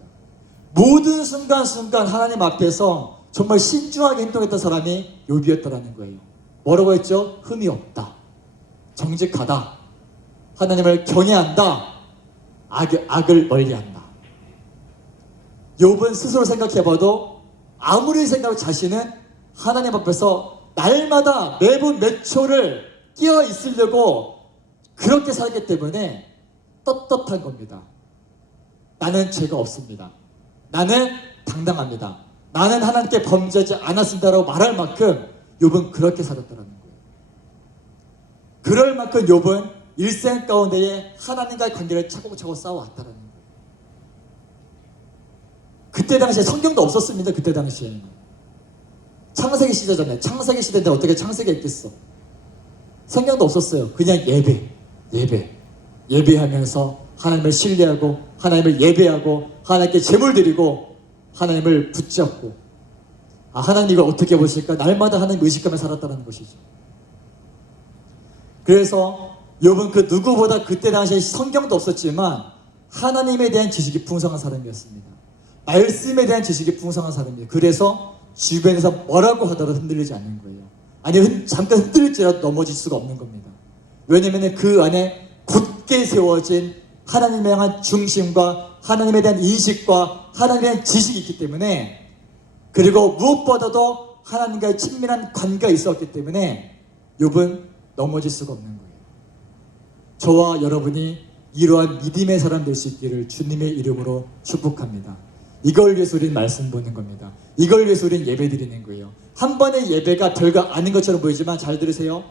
모든 순간순간 하나님 앞에서 정말 신중하게 행동했던 사람이 욥이었다는 거예요. 뭐라고 했죠? 흠이 없다. 정직하다. 하나님을 경외한다. 악을 멀리한다. 욥은 스스로 생각해봐도 아무리 생각해도 자신은 하나님 앞에서 날마다 매분 몇 초를 끼어 있으려고 그렇게 살기 때문에 떳떳한 겁니다. 나는 죄가 없습니다. 나는 당당합니다. 나는 하나님께 범죄하지 않았습니다라고 말할 만큼 욥은 그렇게 살았다는 거예요. 그럴 만큼 욥은 일생 가운데에 하나님과의 관계를 차곡차곡 쌓아왔다는 거예요. 그때 당시에 성경도 없었습니다. 그때 당시에 창세기 시대잖아요. 창세기 시대인데 어떻게 창세기가 있겠어? 성경도 없었어요. 그냥 예배. 예배하면서 하나님을 신뢰하고 하나님을 예배하고 하나님께 제물 드리고 하나님을 붙잡고 하나님 이걸 어떻게 보실까? 날마다 하나님 의식하며 살았다는 것이죠. 그래서 욥은 그 누구보다 그때 당시에 성경도 없었지만 하나님에 대한 지식이 풍성한 사람이었습니다. 말씀에 대한 지식이 풍성한 사람이에요. 그래서 주변에서 뭐라고 하더라도 흔들리지 않는 거예요. 아니 잠깐 흔들릴지라도 넘어질 수가 없는 겁니다. 왜냐하면 그 안에 굳게 세워진 하나님에 향한 중심과 하나님에 대한 인식과 하나님에 대한 지식이 있기 때문에, 그리고 무엇보다도 하나님과의 친밀한 관계가 있었기 때문에 욥은 넘어질 수가 없는 거예요. 저와 여러분이 이러한 믿음의 사람 될 수 있기를 주님의 이름으로 축복합니다. 이걸 위해서 우리는 말씀 보는 겁니다. 이걸 위해서 우리는 예배 드리는 거예요. 한 번의 예배가 별거 아닌 것처럼 보이지만 잘 들으세요.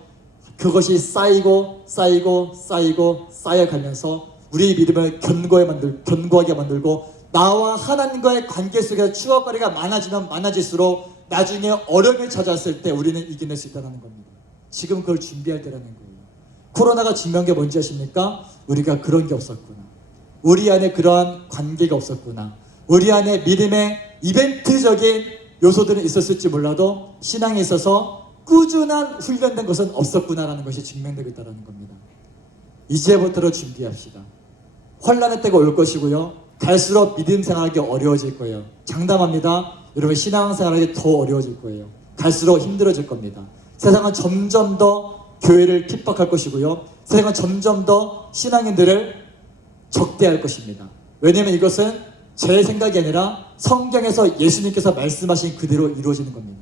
그것이 쌓이고 쌓이고 쌓이고 쌓여가면서 우리의 믿음을 견고하게 만들고 나와 하나님과의 관계 속에서 추억거리가 많아지면 많아질수록 나중에 어려움을 찾아왔을 때 우리는 이겨낼 수 있다는 겁니다. 지금 그걸 준비할 때라는 거예요. 코로나가 증명한 게 뭔지 아십니까? 우리가 그런 게 없었구나. 우리 안에 그러한 관계가 없었구나. 우리 안에 믿음의 이벤트적인 요소들은 있었을지 몰라도 신앙에 있어서 꾸준한 훈련된 것은 없었구나라는 것이 증명되고 있다는 겁니다. 이제부터 준비합시다. 혼란의 때가 올 것이고요. 갈수록 믿음 생활하기 어려워질 거예요. 장담합니다. 여러분 신앙생활하기 더 어려워질 거예요. 갈수록 힘들어질 겁니다. 세상은 점점 더 교회를 핍박할 것이고요. 세상은 점점 더 신앙인들을 적대할 것입니다. 왜냐하면 이것은 제 생각이 아니라 성경에서 예수님께서 말씀하신 그대로 이루어지는 겁니다.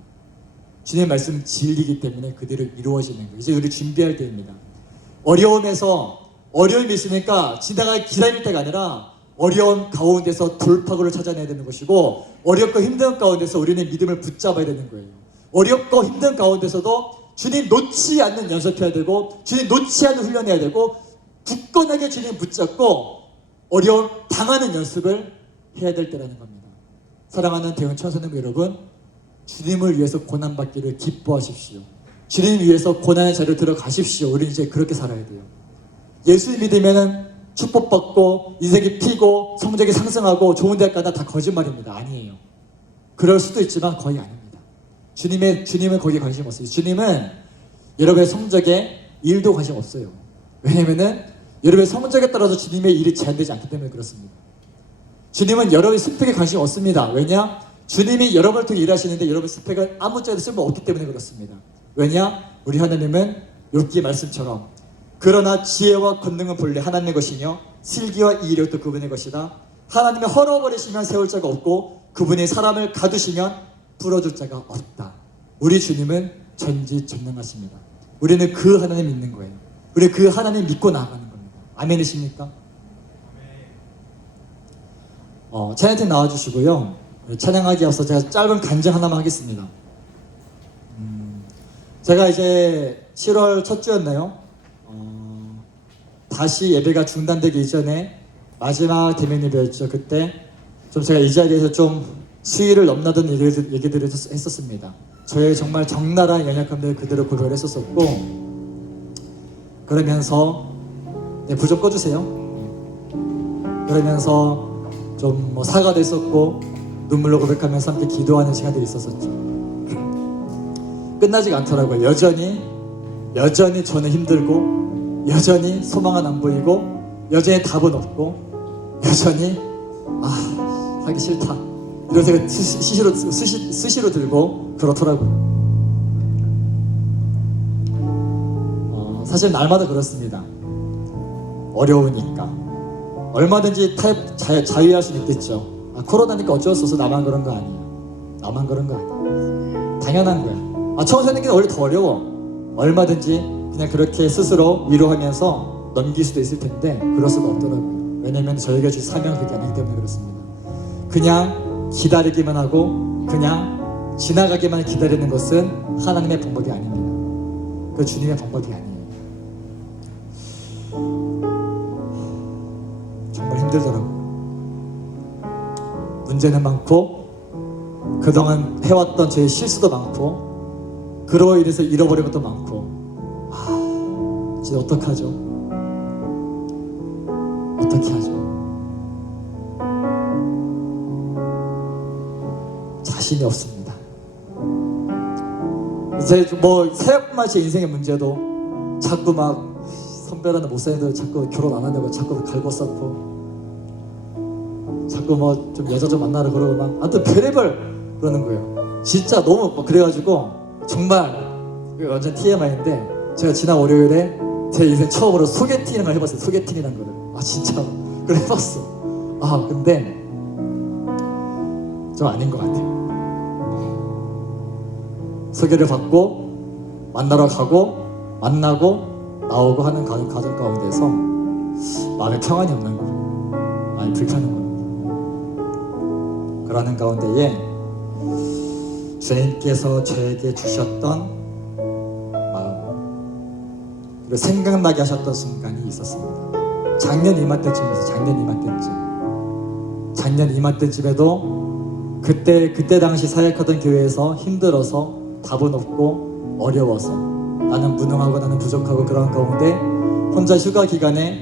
주님의 말씀은 진리이기 때문에 그대로 이루어지는 거예요. 이제 우리 준비할 때입니다. 어려움이 있으니까 지나가 기다릴 때가 아니라 어려운 가운데서 돌파구를 찾아내야 되는 것이고, 어렵고 힘든 가운데서 우리는 믿음을 붙잡아야 되는 거예요. 어렵고 힘든 가운데서도 주님 놓지 않는 연습해야 되고, 주님 놓지 않는 훈련해야 되고, 굳건하게 주님 붙잡고 어려움 당하는 연습을 해야 될 때라는 겁니다. 사랑하는 대형 천사님 여러분, 주님을 위해서 고난받기를 기뻐하십시오. 주님 위해서 고난의 자리로 들어가십시오. 우리는 이제 그렇게 살아야 돼요. 예수 믿으면은 축복받고 인생이 피고 성적이 상승하고 좋은 대학 가다 다 거짓말입니다. 아니에요. 그럴 수도 있지만 거의 아닙니다. 주님은 거기에 관심 없어요. 주님은 여러분의 성적에 일도 관심 없어요. 왜냐면은 여러분의 성적에 따라서 주님의 일이 제한되지 않기 때문에 그렇습니다. 주님은 여러분의 스펙에 관심 없습니다. 왜냐? 주님이 여러분을 통해 일하시는데 여러분의 스펙은 아무짝에도 쓸모없기 때문에 그렇습니다. 왜냐? 우리 하나님은 욥기의 말씀처럼 그러나 지혜와 권능은 본래 하나님의 것이며 슬기와 이력도 그분의 것이다. 하나님이 헐어버리시면 세울 자가 없고 그분이 사람을 가두시면 풀어줄 자가 없다. 우리 주님은 전지전능하십니다. 우리는 그 하나님 믿는 거예요. 우리 그 하나님 믿고 나아가는 겁니다. 아멘이십니까? 찬양팀 나와주시고요. 찬양하기 앞서 제가 짧은 간증 하나만 하겠습니다. 제가 이제 7월 첫 주였나요? 다시 예배가 중단되기 이전에 마지막 대면 예배였죠. 그때 좀 제가 이 자리에서 좀 수위를 넘나든 얘기들을 했었습니다. 저의 정말 적나라한 연약함들을 그대로 고백을 했었었고, 그러면서 불 좀 꺼주세요. 그러면서 좀 사과도 했었고 눈물로 고백하면서 함께 기도하는 시간들이 있었었죠. 끝나지가 않더라고요. 여전히 저는 힘들고, 여전히 소망은 안 보이고, 여전히 답은 없고, 여전히 하기 싫다 이런 생각 수시로 들고 그렇더라고요. 사실 날마다 그렇습니다. 어려우니까 얼마든지 자유할 수는 있겠죠. 코로나니까 어쩔 수 없어. 나만 그런 거 아니야. 당연한 거야. 청소년기는 원래 더 어려워. 얼마든지 그냥 그렇게 스스로 위로하면서 넘길 수도 있을 텐데 그럴 수가 없더라고요. 왜냐면 저희가 주신 사명이 그렇게 아니기 때문에 그렇습니다. 그냥 기다리기만 하고 그냥 지나가기만 기다리는 것은 하나님의 방법이 아닙니다. 그 주님의 방법이 아니에요. 정말 힘들더라고요. 문제는 많고 그동안 해왔던 제 실수도 많고 그로 인해서 잃어버린 것도 많고 이제 어떡하죠? 어떻게 하죠? 자신이 없습니다. 이제 뭐 사역뿐만 제 인생의 문제도 자꾸 막 선배라는 목사님들 자꾸 결혼 안 하냐고 자꾸 갈고 쌓고 자꾸 뭐 좀 여자 좀 만나러 그러고 막 하여튼 별의별 그러는 거예요. 진짜 너무 뭐 그래가지고 정말 완전 TMI인데 제가 지난 월요일에 제 인생 처음으로 소개팅을 해봤어요. 소개팅이란 거를. 아 진짜 그걸 해봤어. 아 근데 좀 아닌 것 같아요. 소개를 받고 만나러 가고 만나고 나오고 하는 과정 가운데서 마음에 평안이 없는 거예요. 마음이 불편한 겁니다. 그러는 가운데에 주님께서 저에게 주셨던 마음 그리고 생각나게 하셨던 순간이 있었습니다. 작년 이맘때쯤에서 작년 이맘때쯤에도 그때 당시 사역하던 교회에서 힘들어서 답은 없고 어려워서 나는 무능하고 나는 부족하고 그런 가운데 혼자 휴가 기간에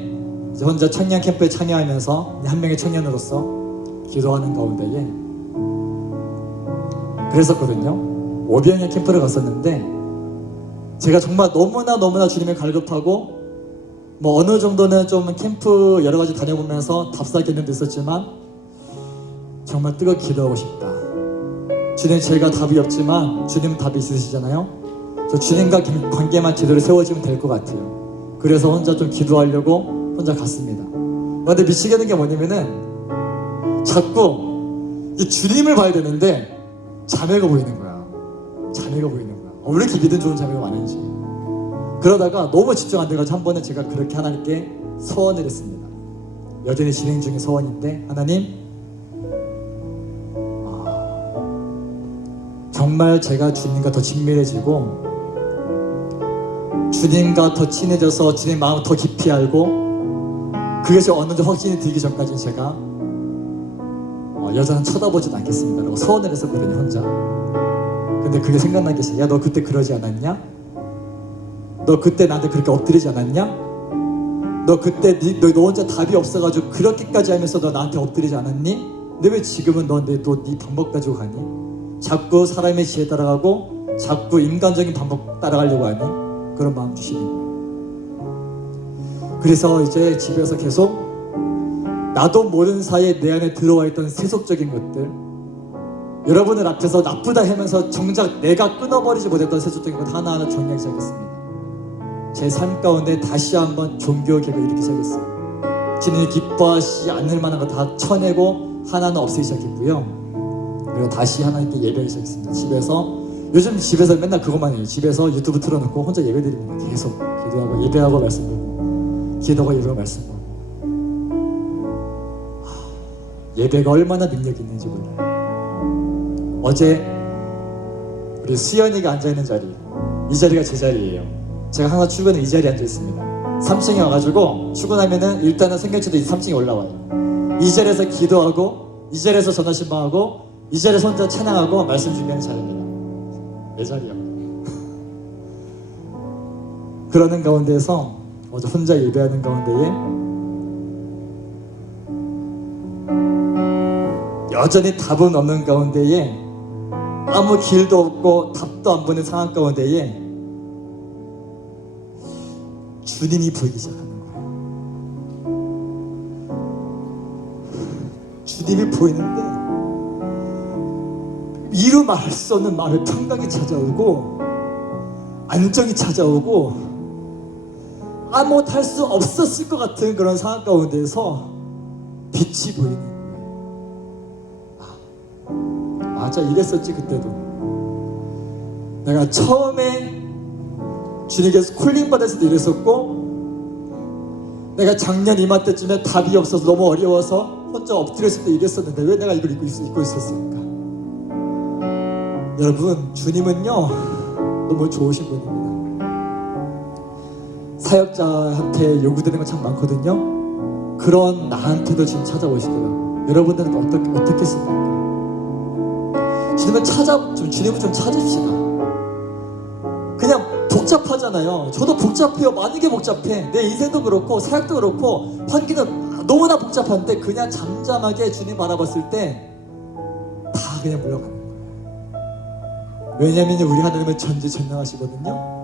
이제 혼자 청년 캠프에 참여하면서 한 명의 청년으로서 기도하는 가운데에 그랬었거든요. 500년 캠프를 갔었는데 제가 정말 너무나 주님을 갈급하고 뭐 어느 정도는 좀 캠프 여러 가지 다녀보면서 답사 경험도 있었지만 정말 뜨겁게 기도하고 싶다. 주님 제가 답이 없지만 주님은 답이 있으시잖아요. 저 주님과 관계만 제대로 세워지면 될 것 같아요. 그래서 혼자 좀 기도하려고 혼자 갔습니다. 근데 미치게 된 게 뭐냐면은 자꾸 이 주님을 봐야 되는데 자매가 보이는 거야. 왜 이렇게 믿음 좋은 자매가 많은지. 그러다가 너무 집중 안 돼가지고 한 번은 제가 그렇게 하나님께 서원을 했습니다. 여전히 진행 중인 서원인데 하나님 정말 제가 주님과 더 친밀해지고 주님과 더 친해져서 주님 마음을 더 깊이 알고 그것이 어느 정도 확신이 들기 전까지는 제가 여자는 쳐다보지도 않겠습니다 라고 서원을 했었거든요. 혼자. 근데 그게 생각난 게 있어요. 야 너 그때 그러지 않았냐? 너 그때 나한테 그렇게 엎드리지 않았냐? 너 그때 너 혼자 답이 없어가지고 그렇게까지 하면서 너 나한테 엎드리지 않았니? 근데 왜 지금은 너 네 방법 가지고 가니? 자꾸 사람의 지혜 따라가고 자꾸 인간적인 방법 따라가려고 하니? 그런 마음 주시는 거예요. 그래서 이제 집에서 계속 나도 모르는 사이에 내 안에 들어와 있던 세속적인 것들 여러분들 앞에서 나쁘다 하면서 정작 내가 끊어버리지 못했던 세속적인 것 하나하나 정리하기 시작했습니다. 제 삶 가운데 다시 한번 종교 개혁을 일으키기 시작했어요. 주님이 기뻐하시지 않을 만한 거 다 쳐내고 하나는 없애기 시작했고요. 그리고 다시 하나님께 예배를 시작했습니다. 요즘 집에서 맨날 그것만 해요. 집에서 유튜브 틀어놓고 혼자 예배드립니다. 계속 기도하고 예배하고 말씀드리고 기도하고 예배하고 말씀하고 예배가 얼마나 능력이 있는지 몰라요. 어제 우리 수연이가 앉아있는 자리 이 자리가 제 자리예요. 제가 항상 출근에 이 자리에 앉아있습니다. 3층에 와가지고 출근하면은 일단은 생명체도 3층에 올라와요. 이 자리에서 기도하고 이 자리에서 전화 신방하고 이 자리에서 혼자 찬양하고 말씀 준비하는 자리입니다. 내 자리야. 그러는 가운데에서 어제 혼자 예배하는 가운데에 여전히 답은 없는 가운데에 아무 길도 없고 답도 안 보는 상황 가운데에 주님이 보이기 시작하는 거예요. 주님이 보이는데 이루 말할 수 없는 마음의 평강이 찾아오고 안정이 찾아오고 아무것도 할 수 없었을 것 같은 그런 상황 가운데에서 빛이 보이는 거예요. 맞아 이랬었지 그때도. 내가 처음에 주님께서 콜링 받았을 때 이랬었고 내가 작년 이맘때쯤에 답이 없어서 너무 어려워서 혼자 엎드렸을 때 이랬었는데 왜 내가 이걸 잊고 있었을까? 여러분 주님은요 너무 좋으신 분입니다. 사역자한테 요구되는 건 참 많거든요. 그런 나한테도 지금 찾아오시더라고요. 여러분들은 어떻겠습니까? 주님은 주님을 좀 찾읍시다. 그냥 복잡하잖아요. 저도 복잡해요. 많은 게 복잡해. 내 인생도 그렇고 사역도 그렇고 환기는 너무나 복잡한데 그냥 잠잠하게 주님 바라봤을 때 다 그냥 물러가는 거예요. 왜냐하면 우리 하나님은 전지전능하시거든요.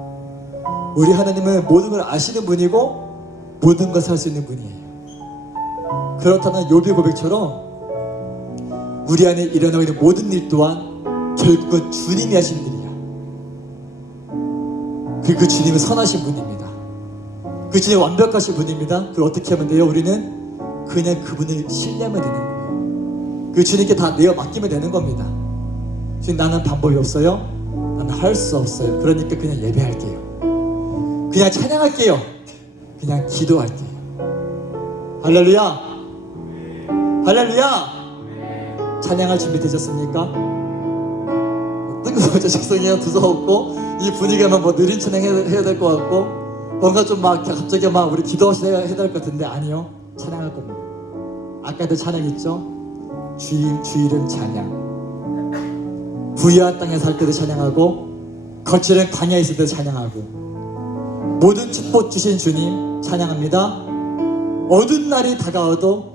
우리 하나님은 모든 걸 아시는 분이고 모든 것을 할 수 있는 분이에요. 그렇다면 욥의 고백처럼 우리 안에 일어나고 있는 모든 일 또한 결국은 주님이 하신 일이야. 그 주님은 선하신 분입니다. 그 주님 완벽하신 분입니다. 그걸 어떻게 하면 돼요? 우리는 그냥 그분을 신뢰하면 되는 거예요. 그 주님께 다 내어 맡기면 되는 겁니다. 주님, 나는 방법이 없어요. 나는 할 수 없어요. 그러니까 그냥 예배할게요. 그냥 찬양할게요. 그냥 기도할게요. 할렐루야! 할렐루야! 찬양할 준비 되셨습니까? 뜬금없죠. 죄송해요. 두서없고 이 분위기가 뭐 느린 찬양 해야 될 것 같고 뭔가 좀 막 갑자기 막 우리 기도하셔야 해야 될 것 같은데 아니요. 찬양할 겁니다. 아까도 찬양 있죠? 주 이름 찬양. 부유한 땅에 살 때도 찬양하고 거칠은 광야에 있을 때도 찬양하고 모든 축복 주신 주님 찬양합니다. 어두운 날이 다가와도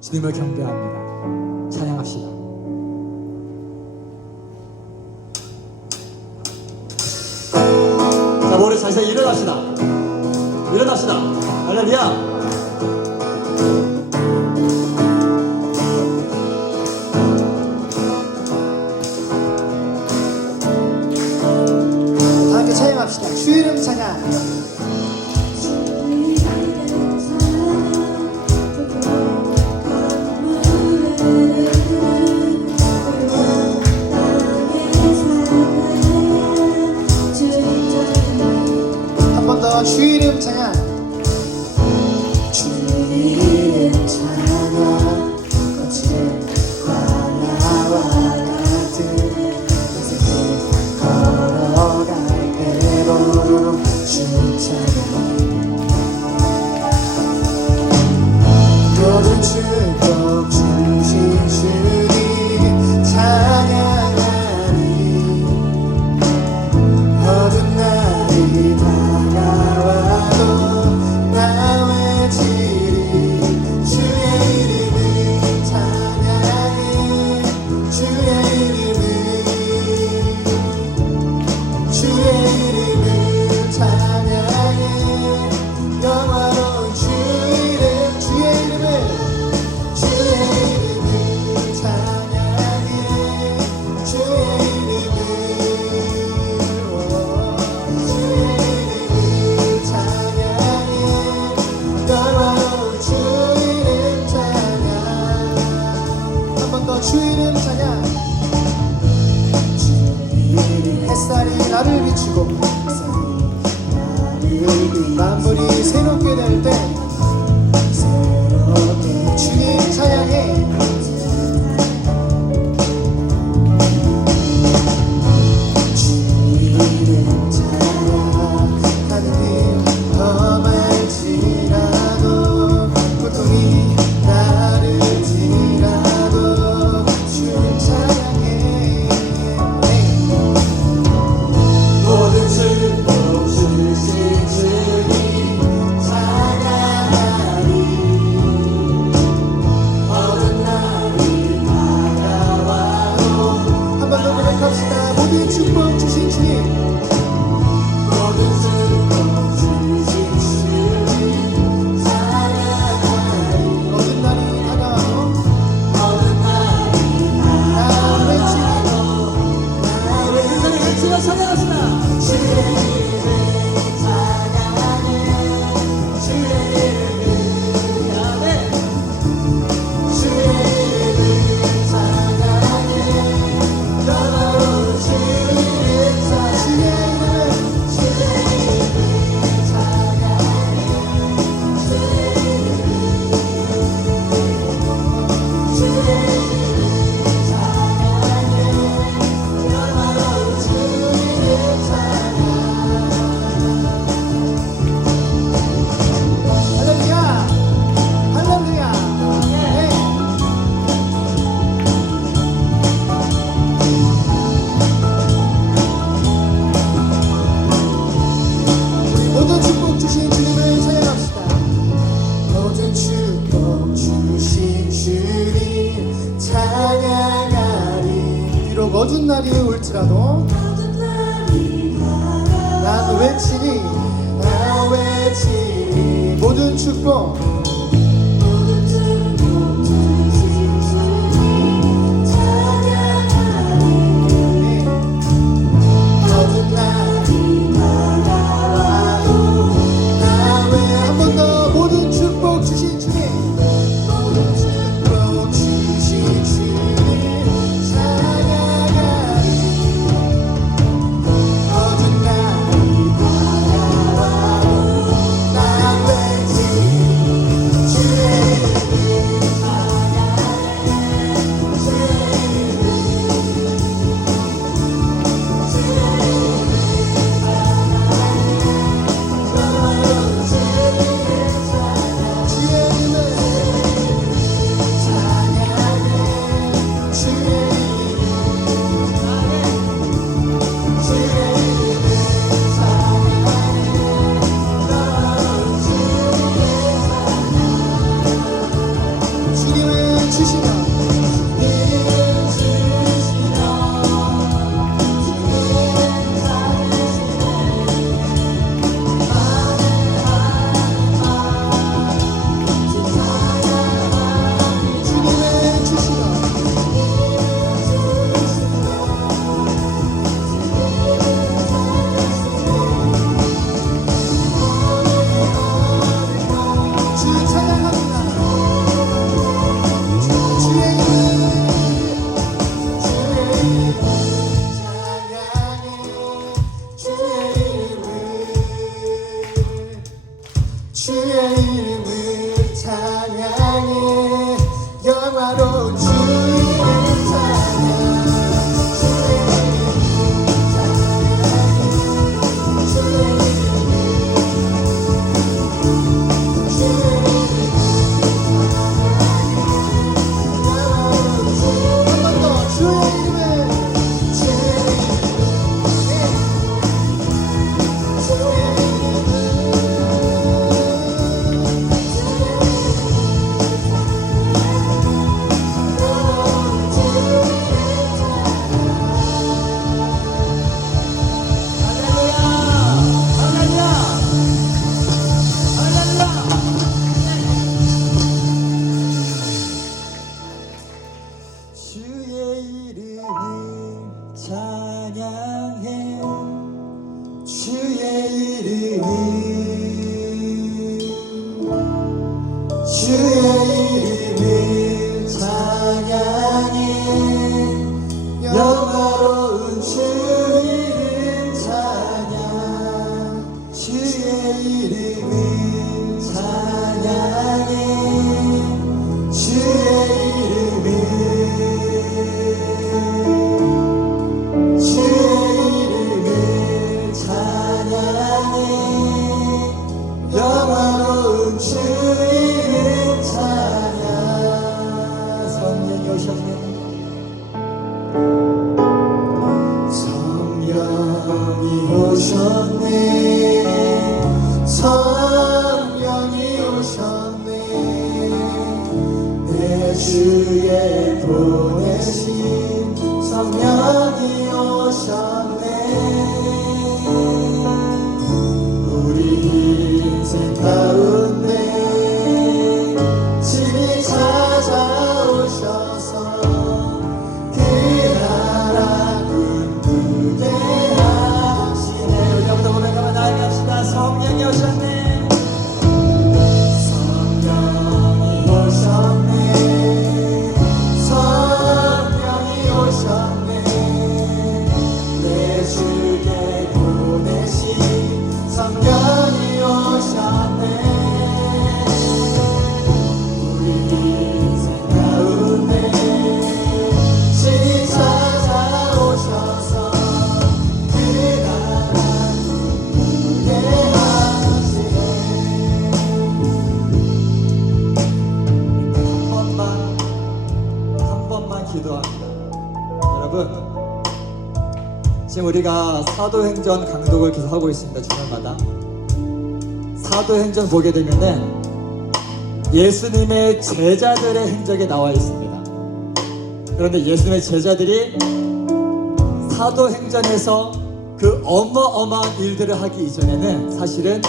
주님을 경배합니다. 찬양합시다. 자, 머리 자세히 일어납시다. 일어납시다. 할렐루야. 다 함께 찬양합시다. 주 이름 찬양. 한 번 더 주 이름 찬양. 주 이름 찬양. 거칠은 광야와 같은 인생을 걸어갈 때도 주 찬양. 모든 축복 주신 주님 찬양하니 어두운 날이 다가와도 나 외치리 주의 이름을 찬양해. 주의 이름을 찬양해. 영화로운 주 이름 주의 이름을 찬양해. 주의 이름을 찬양해. 영화로운 주 이름 찬양. 한 번 더 주 이름 찬양. 주 이름 햇살이 나를 비추고 만물이 새롭게 될 때 새롭게 주님 찬양해. 주 이름 찬양하는 일 험할지라도 고통이 나를지라도 주님 찬양해. 모든 축복 주신 주님 찬양하리. 어두운 날이 올지라도 난 외치니 난 외치니 모든 축복 모든 날이 다가와도 난 왜 한 번 더 모든 축복 주신 주님 모든 축복 주신 주님 찬양하리 모든 날이 다가와도 난 외치니 주의 이름 찬양하리 주의 주님은 주시며 주님은 주시며 주 찬양합니다. 주의 이름 찬양해 주의 이름을 찬양해 영화로운 주의 이름 찬양 주의 이름 찬양해 주의 이름 주의 한 번 더 주의 이름을 주의 이름을 찬양해 주의 이름을 찬양해 영화로운 주 이름 찬양 주의 이름을 찬양해 주의 이름을 찬양해 영화로운 주 이름 찬양 성령이 오셨네 성령이 오셨네 성령이 오셨네 내 주에 보내신 성령이 오셨네 우리 인생 가운데 친히 찾아오셔서 그 나라 꿈꾸게 하시네 우리 한번 더 고백하며 나아갑시다 성령이 오셨네 성령이 오셨네 성령이 오셨네 내 주께 보내신 성령이 오셨네 우리 인생 가운데 친히 찾아오셔서 그 나라 꿈꾸게 하시네 한 번만 기도합니다 여러분 지금 우리가 사도행전 강독을 계속 하고 있습니다. 주말마다 사도행전 보게 되면은 예수님의 제자들의 행적이 나와 있습니다. 그런데 예수님의 제자들이 사도행전에서 그 어마어마한 일들을 하기 이전에는 사실은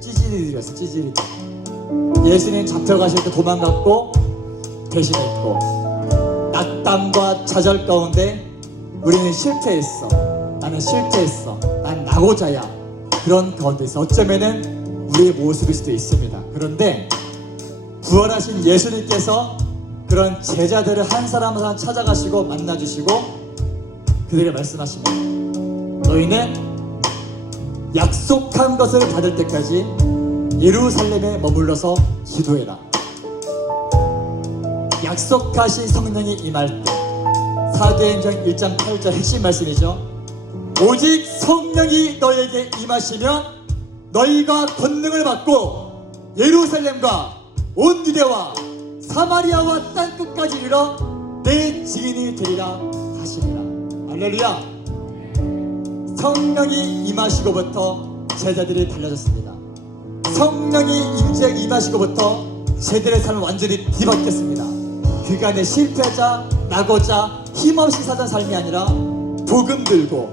찌질이들이었어요. 찌질이들. 예수님 잡혀가실 때 도망갔고 배신했고 낙담과 좌절 가운데 우리는 실패했어. 나는 실패했어. 난 낙오자야. 그런 가운데서 어쩌면은 우리의 모습일 수도 있습니다. 그런데 부활하신 예수님께서 그런 제자들을 한 사람 한 사람 찾아가시고 만나주시고 그들에게 말씀하십니다. 너희는 약속한 것을 받을 때까지 예루살렘에 머물러서 기도해라. 약속하신 성령이 임할 때 사도행전 1장 8절 핵심 말씀이죠. 오직 성령이 너에게 임하시면 너희가 권능을 받고 예루살렘과 온 유대와 사마리아와 땅끝까지 이르러 내 증인이 되리라 하시니라. 할렐루야. 성령이 임하시고부터 제자들이 달라졌습니다. 성령이 임하시고부터 제자들의 삶은 완전히 뒤바뀌었습니다. 그간의 실패자, 낙오자, 힘없이 사던 삶이 아니라 복음 들고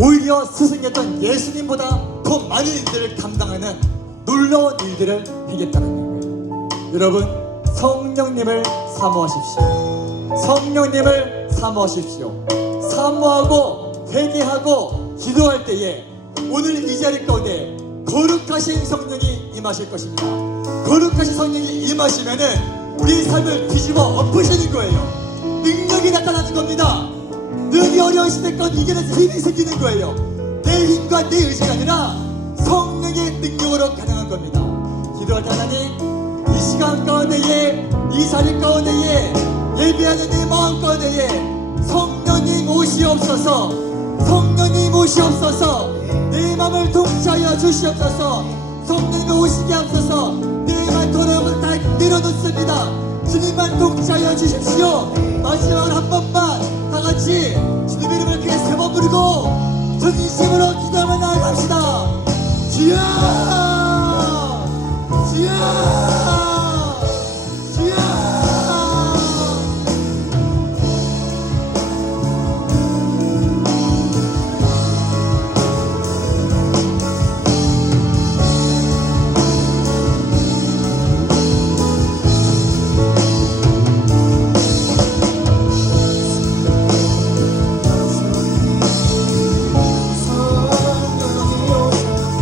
오히려 스승이었던 예수님보다 더 많은 일들을 감당하는 놀라운 일들을 행했다는 거예요. 여러분, 성령님을 사모하십시오. 성령님을 사모하십시오. 사모하고 회개하고 기도할 때에 오늘 이 자리 가운데 거룩하신 성령이 임하실 것입니다. 거룩하신 성령이 임하시면은 우리 삶을 뒤집어 엎으시는 거예요. 능력이 나타나는 겁니다. 능이 어려운 시대 가운데 이겨내서 힘이 생기는 거예요. 내 힘과 내 의지가 아니라 성령의 능력으로 가능한 겁니다. 기도할 때 하나님, 이 시간 가운데에, 이 자리 가운데에, 예배하는 내 마음 가운데에 성령님 오시옵소서. 성령님 오시옵소서. 내 마음을 통치하여 주시옵소서. 성령님 오시게 하옵소서. 내 말 돌아오면 다 내려놓습니다. 주님만 통치하여 주십시오. 마지막으로 한 번만 다 같이 주님 이름을 크게 세 번 부르고 전심으로 기도하며 나아갑시다. 주여! 주여! 주여!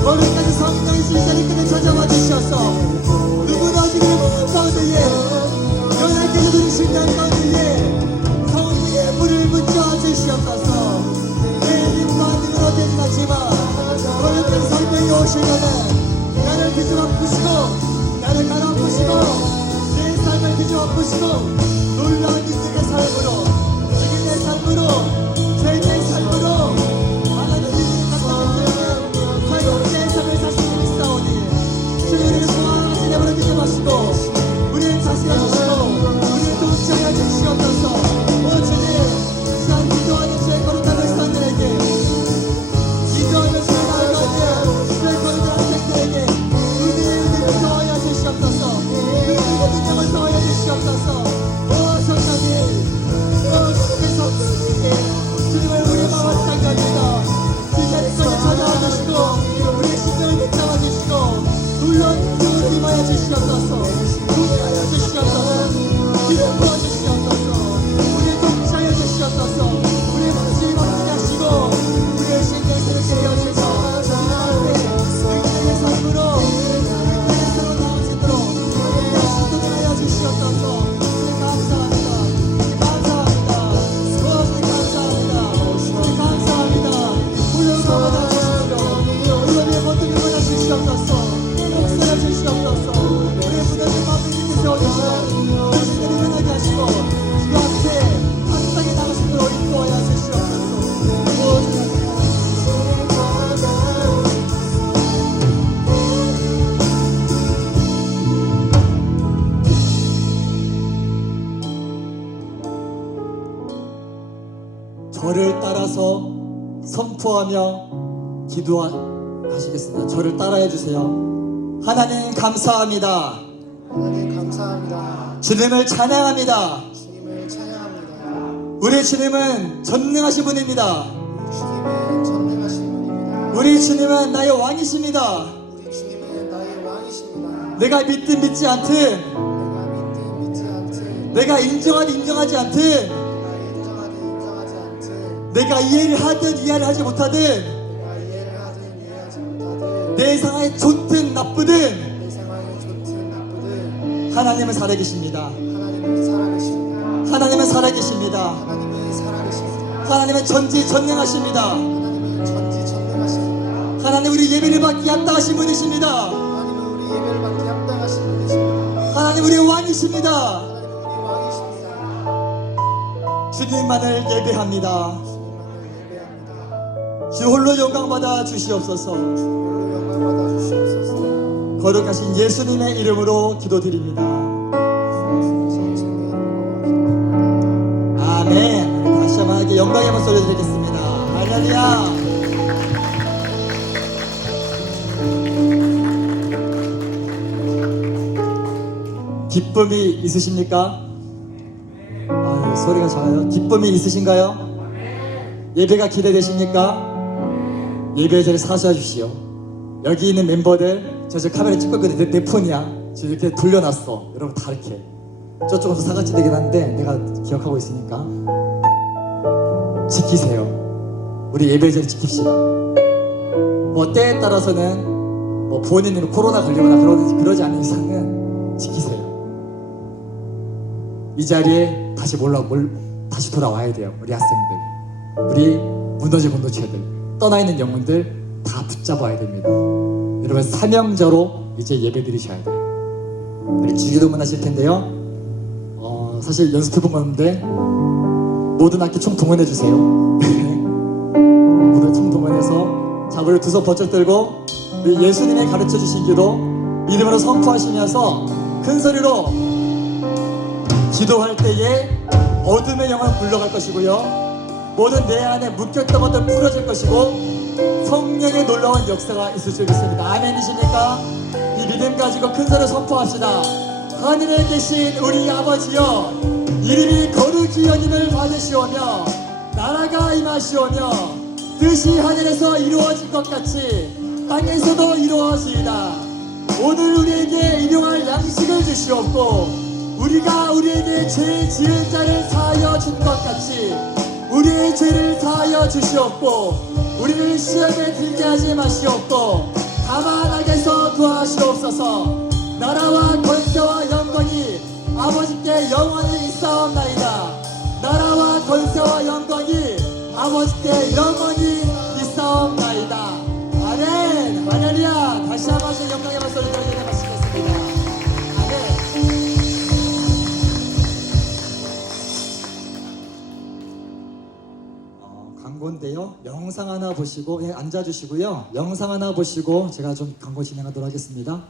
거룩한 성령이 진짜리 끝에 찾아와 주셔서 누구나 어디를 모은 가운데에 연약해서 누르신 양 가운데에 성령의 불을 붙여 주시옵소서. 내 힘과 능으로 되진 않지만 거룩한 성령이 오시면은 나를 뒤집어 엎으시고 나를 갈아엎으시고 내 삶을 뒤집어 엎으시고 놀라운 인생의 삶으로 주님의 삶으로 죄의 삶으로 하나님의 삶으로 하나님의 삶을 사시는 있사오니 주님을 소원하시 내버려 두지 마시고 우리를 다스려 주시고 우리를 통치하여 주시옵소서. 오 주님, 시간 기도하는 주의 거룩한 백성들에게 기도하는 주의 나아가는 주의 거룩한 백성들에게 은혜를 더하여 주시옵소서. 은혜의 능력을 더하여 주시옵소서. 오 성령님, 오 주님의 성령님께 주님을 우리의 마음을 당갑니다. 이 자리까지 찾아와 주시고 우리의 심령을 붙잡아 주시고 놀라운 능력을 임하여 주시옵소서. 동행하여 주시옵소서. 길을 부어 주시옵소서. 우리의 통치하여 주시옵소서. 우리의 문제를 막히게 하시고 우리의 심령을 깨어주셔서 주님 능력의 삶으로 능력의 삶으로 나오시도록 우리의 동행하여 주시옵소서. 주님 감사합니다. 주님 감사합니다. 오 주님 감사합니다. 주님 감사합니다. 물론 받아 주시옵소서. 우리의 모든 을 받아 주시옵소서. 역사해 주시옵소서. 우리의 무너진 마음을 이렇게 세워주시고 당신들이 변하게 하시고 주 앞에 한 땅에 나가신 대로 인도하여 주시옵소서. 오 주님 저를 따라서 선포하며 기도하시겠습니다. 저를 따라해 주세요. 하나님 감사합니다. 하나님 감사합니다. 주님을 찬양합니다. 주님을 찬양합니다. 우리 주님은 전능하신 분입니다. 주님은 전능하신 분입니다. 우리 주님은 나의 왕이십니다. 우리 주님은 나의 왕이십니다. 내가 믿든 믿지 않든, 내가 믿든 믿지 않든, 내가 인정하든 인정하지 않든, 내가 인정하든 인정하지 않든, 내가 이해를 하든 이해를 하지 못하든, 내가 이해를 하든 이해하지 못하든, 내 상황이 좋든 나쁘든 내 상황이 좋든 나쁘든 하나님은 살아계십니다. 하나님은 살아계십니다. 하나님은 살아계십니다. 하나님은 살아계십니다. 하나님은 전지전능하십니다. 하나님은 전지전능하십니다. 하나님 우리 예배를 받기 합당하신 분이십니다. 하나님은 우리 예배를 받기 합당하신 분이십니다. 하나님 우리 왕이십니다. 하나님은 우리 왕이십니다. 주님만을 예배합니다. 주님만을 예배합니다. 주 홀로 영광 받아 주시옵소서. 주님으로 영광 받아 주시옵소서. 거룩하신 예수님의 이름으로 기도드립니다. 주님의 이름으로 기도합니다. 아멘. 우리 다시 한번 하나님께 영광의 한번 소리 드리겠습니다. 할렐루야. 기쁨이 있으십니까? 아유, 소리가 작아요. 기쁨이 있으신가요? 예배가 기대되십니까? 예배의 자리를 사수해 주시오. 여기 있는 멤버들, 저 카메라 찍고 있거든. 내 폰이야. 지금 이렇게 돌려놨어. 여러분 다 이렇게. 저쪽은 또 사각지 되긴 한데 내가 기억하고 있으니까 지키세요. 우리 예배의 자리 지킵시다. 뭐 때에 따라서는 뭐 부모님이 코로나 걸리거나 그러지 않는 이상은 지키세요. 이 자리에 다시 돌아와야 돼요. 우리 학생들, 우리 무너진 공동체들, 떠나있는 영혼들 다 붙잡아야 됩니다. 여러분 사명자로 이제 예배 드리셔야 돼요. 우리 주기도문 하실 텐데요. 사실 연습해본 건데 모든 학기 총 동원해 주세요. 모두 총 동원해서 자, 우리 두 손 번쩍 들고 우리 예수님의 가르쳐 주신 기도 믿음으로 선포하시면서 큰 소리로 기도할 때에 어둠의 영은 물러갈 것이고요, 모든 내 안에 묶였던 것들 풀어질 것이고 성령의 놀라운 역사가 있을 줄 믿습니다. 아멘이십니까? 이 믿음 가지고 큰 소리로 선포합시다. 하늘에 계신 우리 아버지여, 이름이 거룩히 여김을 받으시오며 나라가 임하시오며 뜻이 하늘에서 이루어질 것 같이 땅에서도 이루어지이다. 오늘 우리에게 일용할 양식을 주시옵고 우리가 우리에게 죄 지은 자를 사하여 준 것 같이 우리의 죄를 사하여 주시옵고 우리를 시험에 들게 하지 마시옵고 다만 악에서 구하시옵소서. 나라와 권세와 영광이 아버지께 영원히 있사옵나이다. 나라와 권세와 영광이 아버지께 영원히 있사옵나이다. 아멘. 할렐루야. 다시 한번 영광의 박수를 드리도록 마치겠습니다. 아멘. 광고인데요. 영상 하나 보시고 앉아주시고요. 영상 하나 보시고 제가 좀 광고 진행하도록 하겠습니다.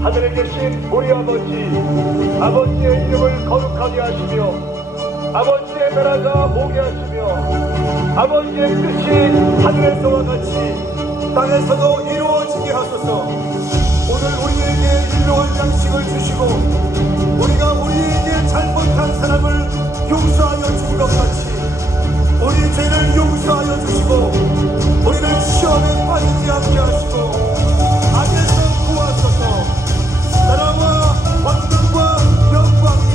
하늘에 계신 우리 아버지의 이름을 거룩하게 하시며 아버지의 나라가 오게 하시며 아버지의 뜻이 하늘에서와 같이 땅에서도 이루어지게 하소서. 오늘 우리에게 일용할 양식을 주시고 우리가 우리에게 잘못한 사람을 용서하여 준 것 같이 우리 죄를 용서하여 주시고 우리를 시험에 빠지지 않게 하시고 악에서 구하소서. 나라와 권능과 영광이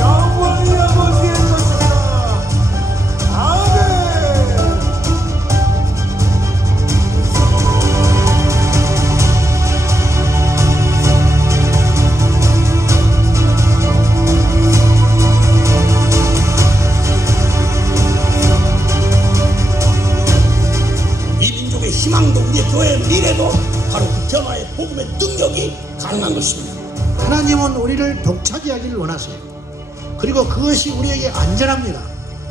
영원히 아버지의 것입니다. 아멘. 이 민족의 희망도 우리의 교회의 미래도 바로 그 변화의 복음의 능력이 가능한 것입니다. 하나님은 우리를 벅차게 하기를 원하세요. 그리고 그것이 우리에게 안전합니다.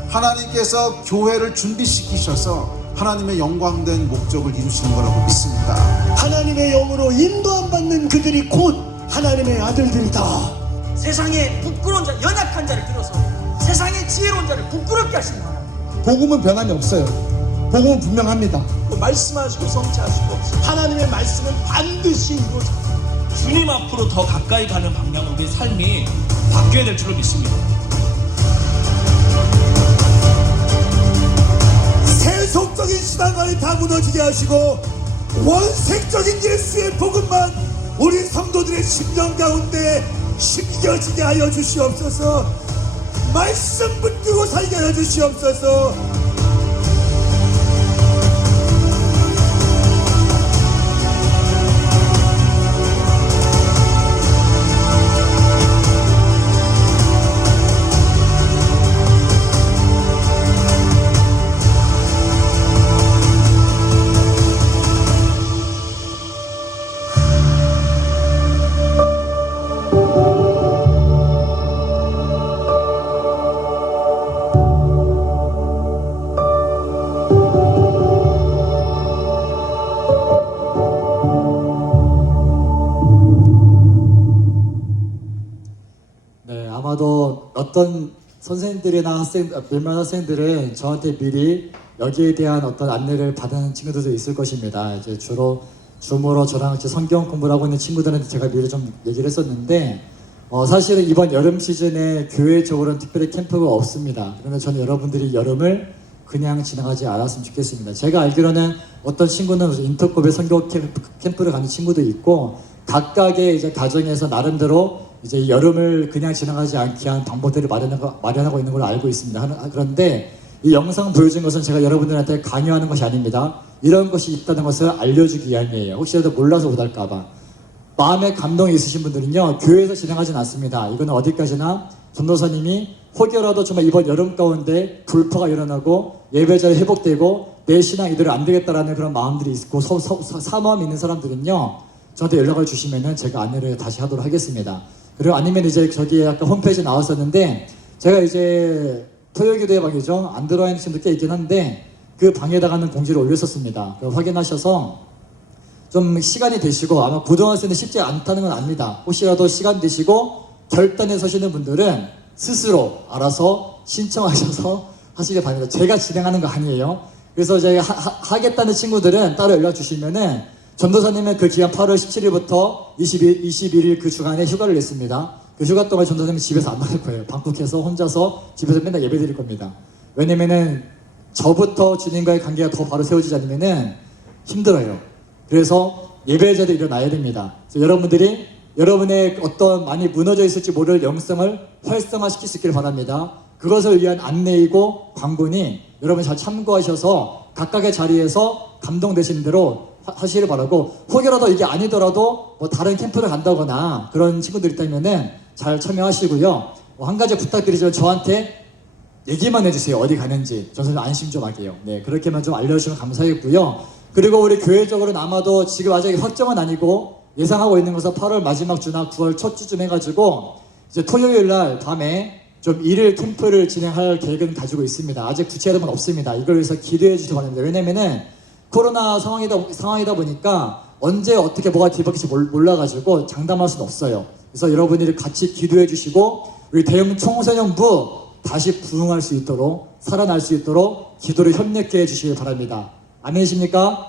하나님께서 교회를 준비시키셔서 하나님의 영광된 목적을 이루시는 거라고 믿습니다. 하나님의 영으로 인도함 받는 그들이 곧 하나님의 아들들이다. 세상에 부끄러운 자, 연약한 자를 들어서 세상의 지혜로운 자를 부끄럽게 하시는 하나님. 복음은 변함이 없어요. 복음은 분명합니다. 말씀하시고 성취하시고 하나님의 말씀은 반드시 이루어져. 주님 앞으로 더 가까이 가는 방향으로 우리의 삶이 바뀌어야 될 줄을 믿습니다. 세속적인 신앙관이 다 무너지게 하시고 원색적인 예수의 복음만 우리 성도들의 심령 가운데 심겨지게 하여 주시옵소서. 말씀 붙들고 살게 하여 주시옵소서. 네, 아마도 어떤 선생님들이나 몇몇 학생들은 저한테 미리 여기에 대한 어떤 안내를 받은 친구들도 있을 것입니다. 이제 주로 줌으로 저랑 같이 성경 공부를 하고 있는 친구들한테 제가 미리 좀 얘기를 했었는데 사실은 이번 여름 시즌에 교회적으로는 특별히 캠프가 없습니다. 그러면 저는 여러분들이 여름을 그냥 지나가지 않았으면 좋겠습니다. 제가 알기로는 어떤 친구는 인터컵에 성경 캠프를 가는 친구도 있고 각각의 이제 가정에서 나름대로 이제 이 여름을 그냥 지나가지 않게 한 방법들을 마련하고 있는 걸로 알고 있습니다. 그런데 이 영상 보여준 것은 제가 여러분들한테 강요하는 것이 아닙니다. 이런 것이 있다는 것을 알려주기 위함이에요. 혹시라도 몰라서 못할까봐. 마음에 감동이 있으신 분들은요, 교회에서 진행하진 않습니다. 이거는 어디까지나 전도사님이 혹여라도 정말 이번 여름 가운데 불파가 일어나고 예배자리 회복되고 내 신앙 이대로 안 되겠다라는 그런 마음들이 있고 사모함이 있는 사람들은요, 저한테 연락을 주시면은 제가 안내를 다시 하도록 하겠습니다. 그리고 아니면 이제 저기 아까 홈페이지에 나왔었는데 제가 이제 토요기도의 방이죠. 안 들어와 있는 친구도 꽤 있긴 한데 그 방에다가는 공지를 올렸었습니다. 확인하셔서 좀 시간이 되시고 아마 고등학생은 쉽지 않다는 건 압니다. 혹시라도 시간 되시고 결단에 서시는 분들은 스스로 알아서 신청하셔서 하시길 바랍니다. 제가 진행하는 거 아니에요. 그래서 제가 하겠다는 친구들은 따로 연락 주시면은 전도사님은 그 기간 8월 17일부터 21일 그 주간에 휴가를 냈습니다. 그 휴가 동안 전도사님은 집에서 안 나갈 거예요. 방콕해서 혼자서 집에서 맨날 예배 드릴 겁니다. 왜냐면은 저부터 주님과의 관계가 더 바로 세워지지 않으면은 힘들어요. 그래서 예배자도 일어나야 됩니다. 그래서 여러분들이 여러분의 어떤 많이 무너져 있을지 모를 영성을 활성화시킬 수 있기를 바랍니다. 그것을 위한 안내이고 광고니 여러분 잘 참고하셔서 각각의 자리에서 감동되시는 대로 하시길 바라고, 혹여라도 이게 아니더라도 뭐 다른 캠프를 간다거나 그런 친구들 있다면은 잘 참여하시고요. 한 가지 부탁드리지만 저한테 얘기만 해주세요. 어디 가는지. 저는 안심 좀 하게요. 네, 그렇게만 좀 알려주시면 감사하겠고요. 그리고 우리 교회적으로는 아마도 지금 아직 확정은 아니고 예상하고 있는 것은 8월 마지막 주나 9월 첫 주쯤 해가지고 이제 토요일 날 밤에 좀 일일 캠프를 진행할 계획은 가지고 있습니다. 아직 구체적인 건 없습니다. 이걸 위해서 기도해 주시기 바랍니다. 왜냐면은 코로나 상황이다 보니까 언제 어떻게 뭐가 뒤바뀔지 몰라가지고 장담할 수는 없어요. 그래서 여러분들이 같이 기도해 주시고 우리 대형 청소년부 다시 부흥할 수 있도록 살아날 수 있도록 기도를 협력해 해주시길 바랍니다. 아멘이십니까?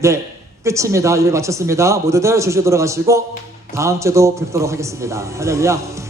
네, 끝입니다. 예배 마쳤습니다. 모두들 조시 돌아가시고 다음 주에도 뵙도록 하겠습니다. 할렐루야.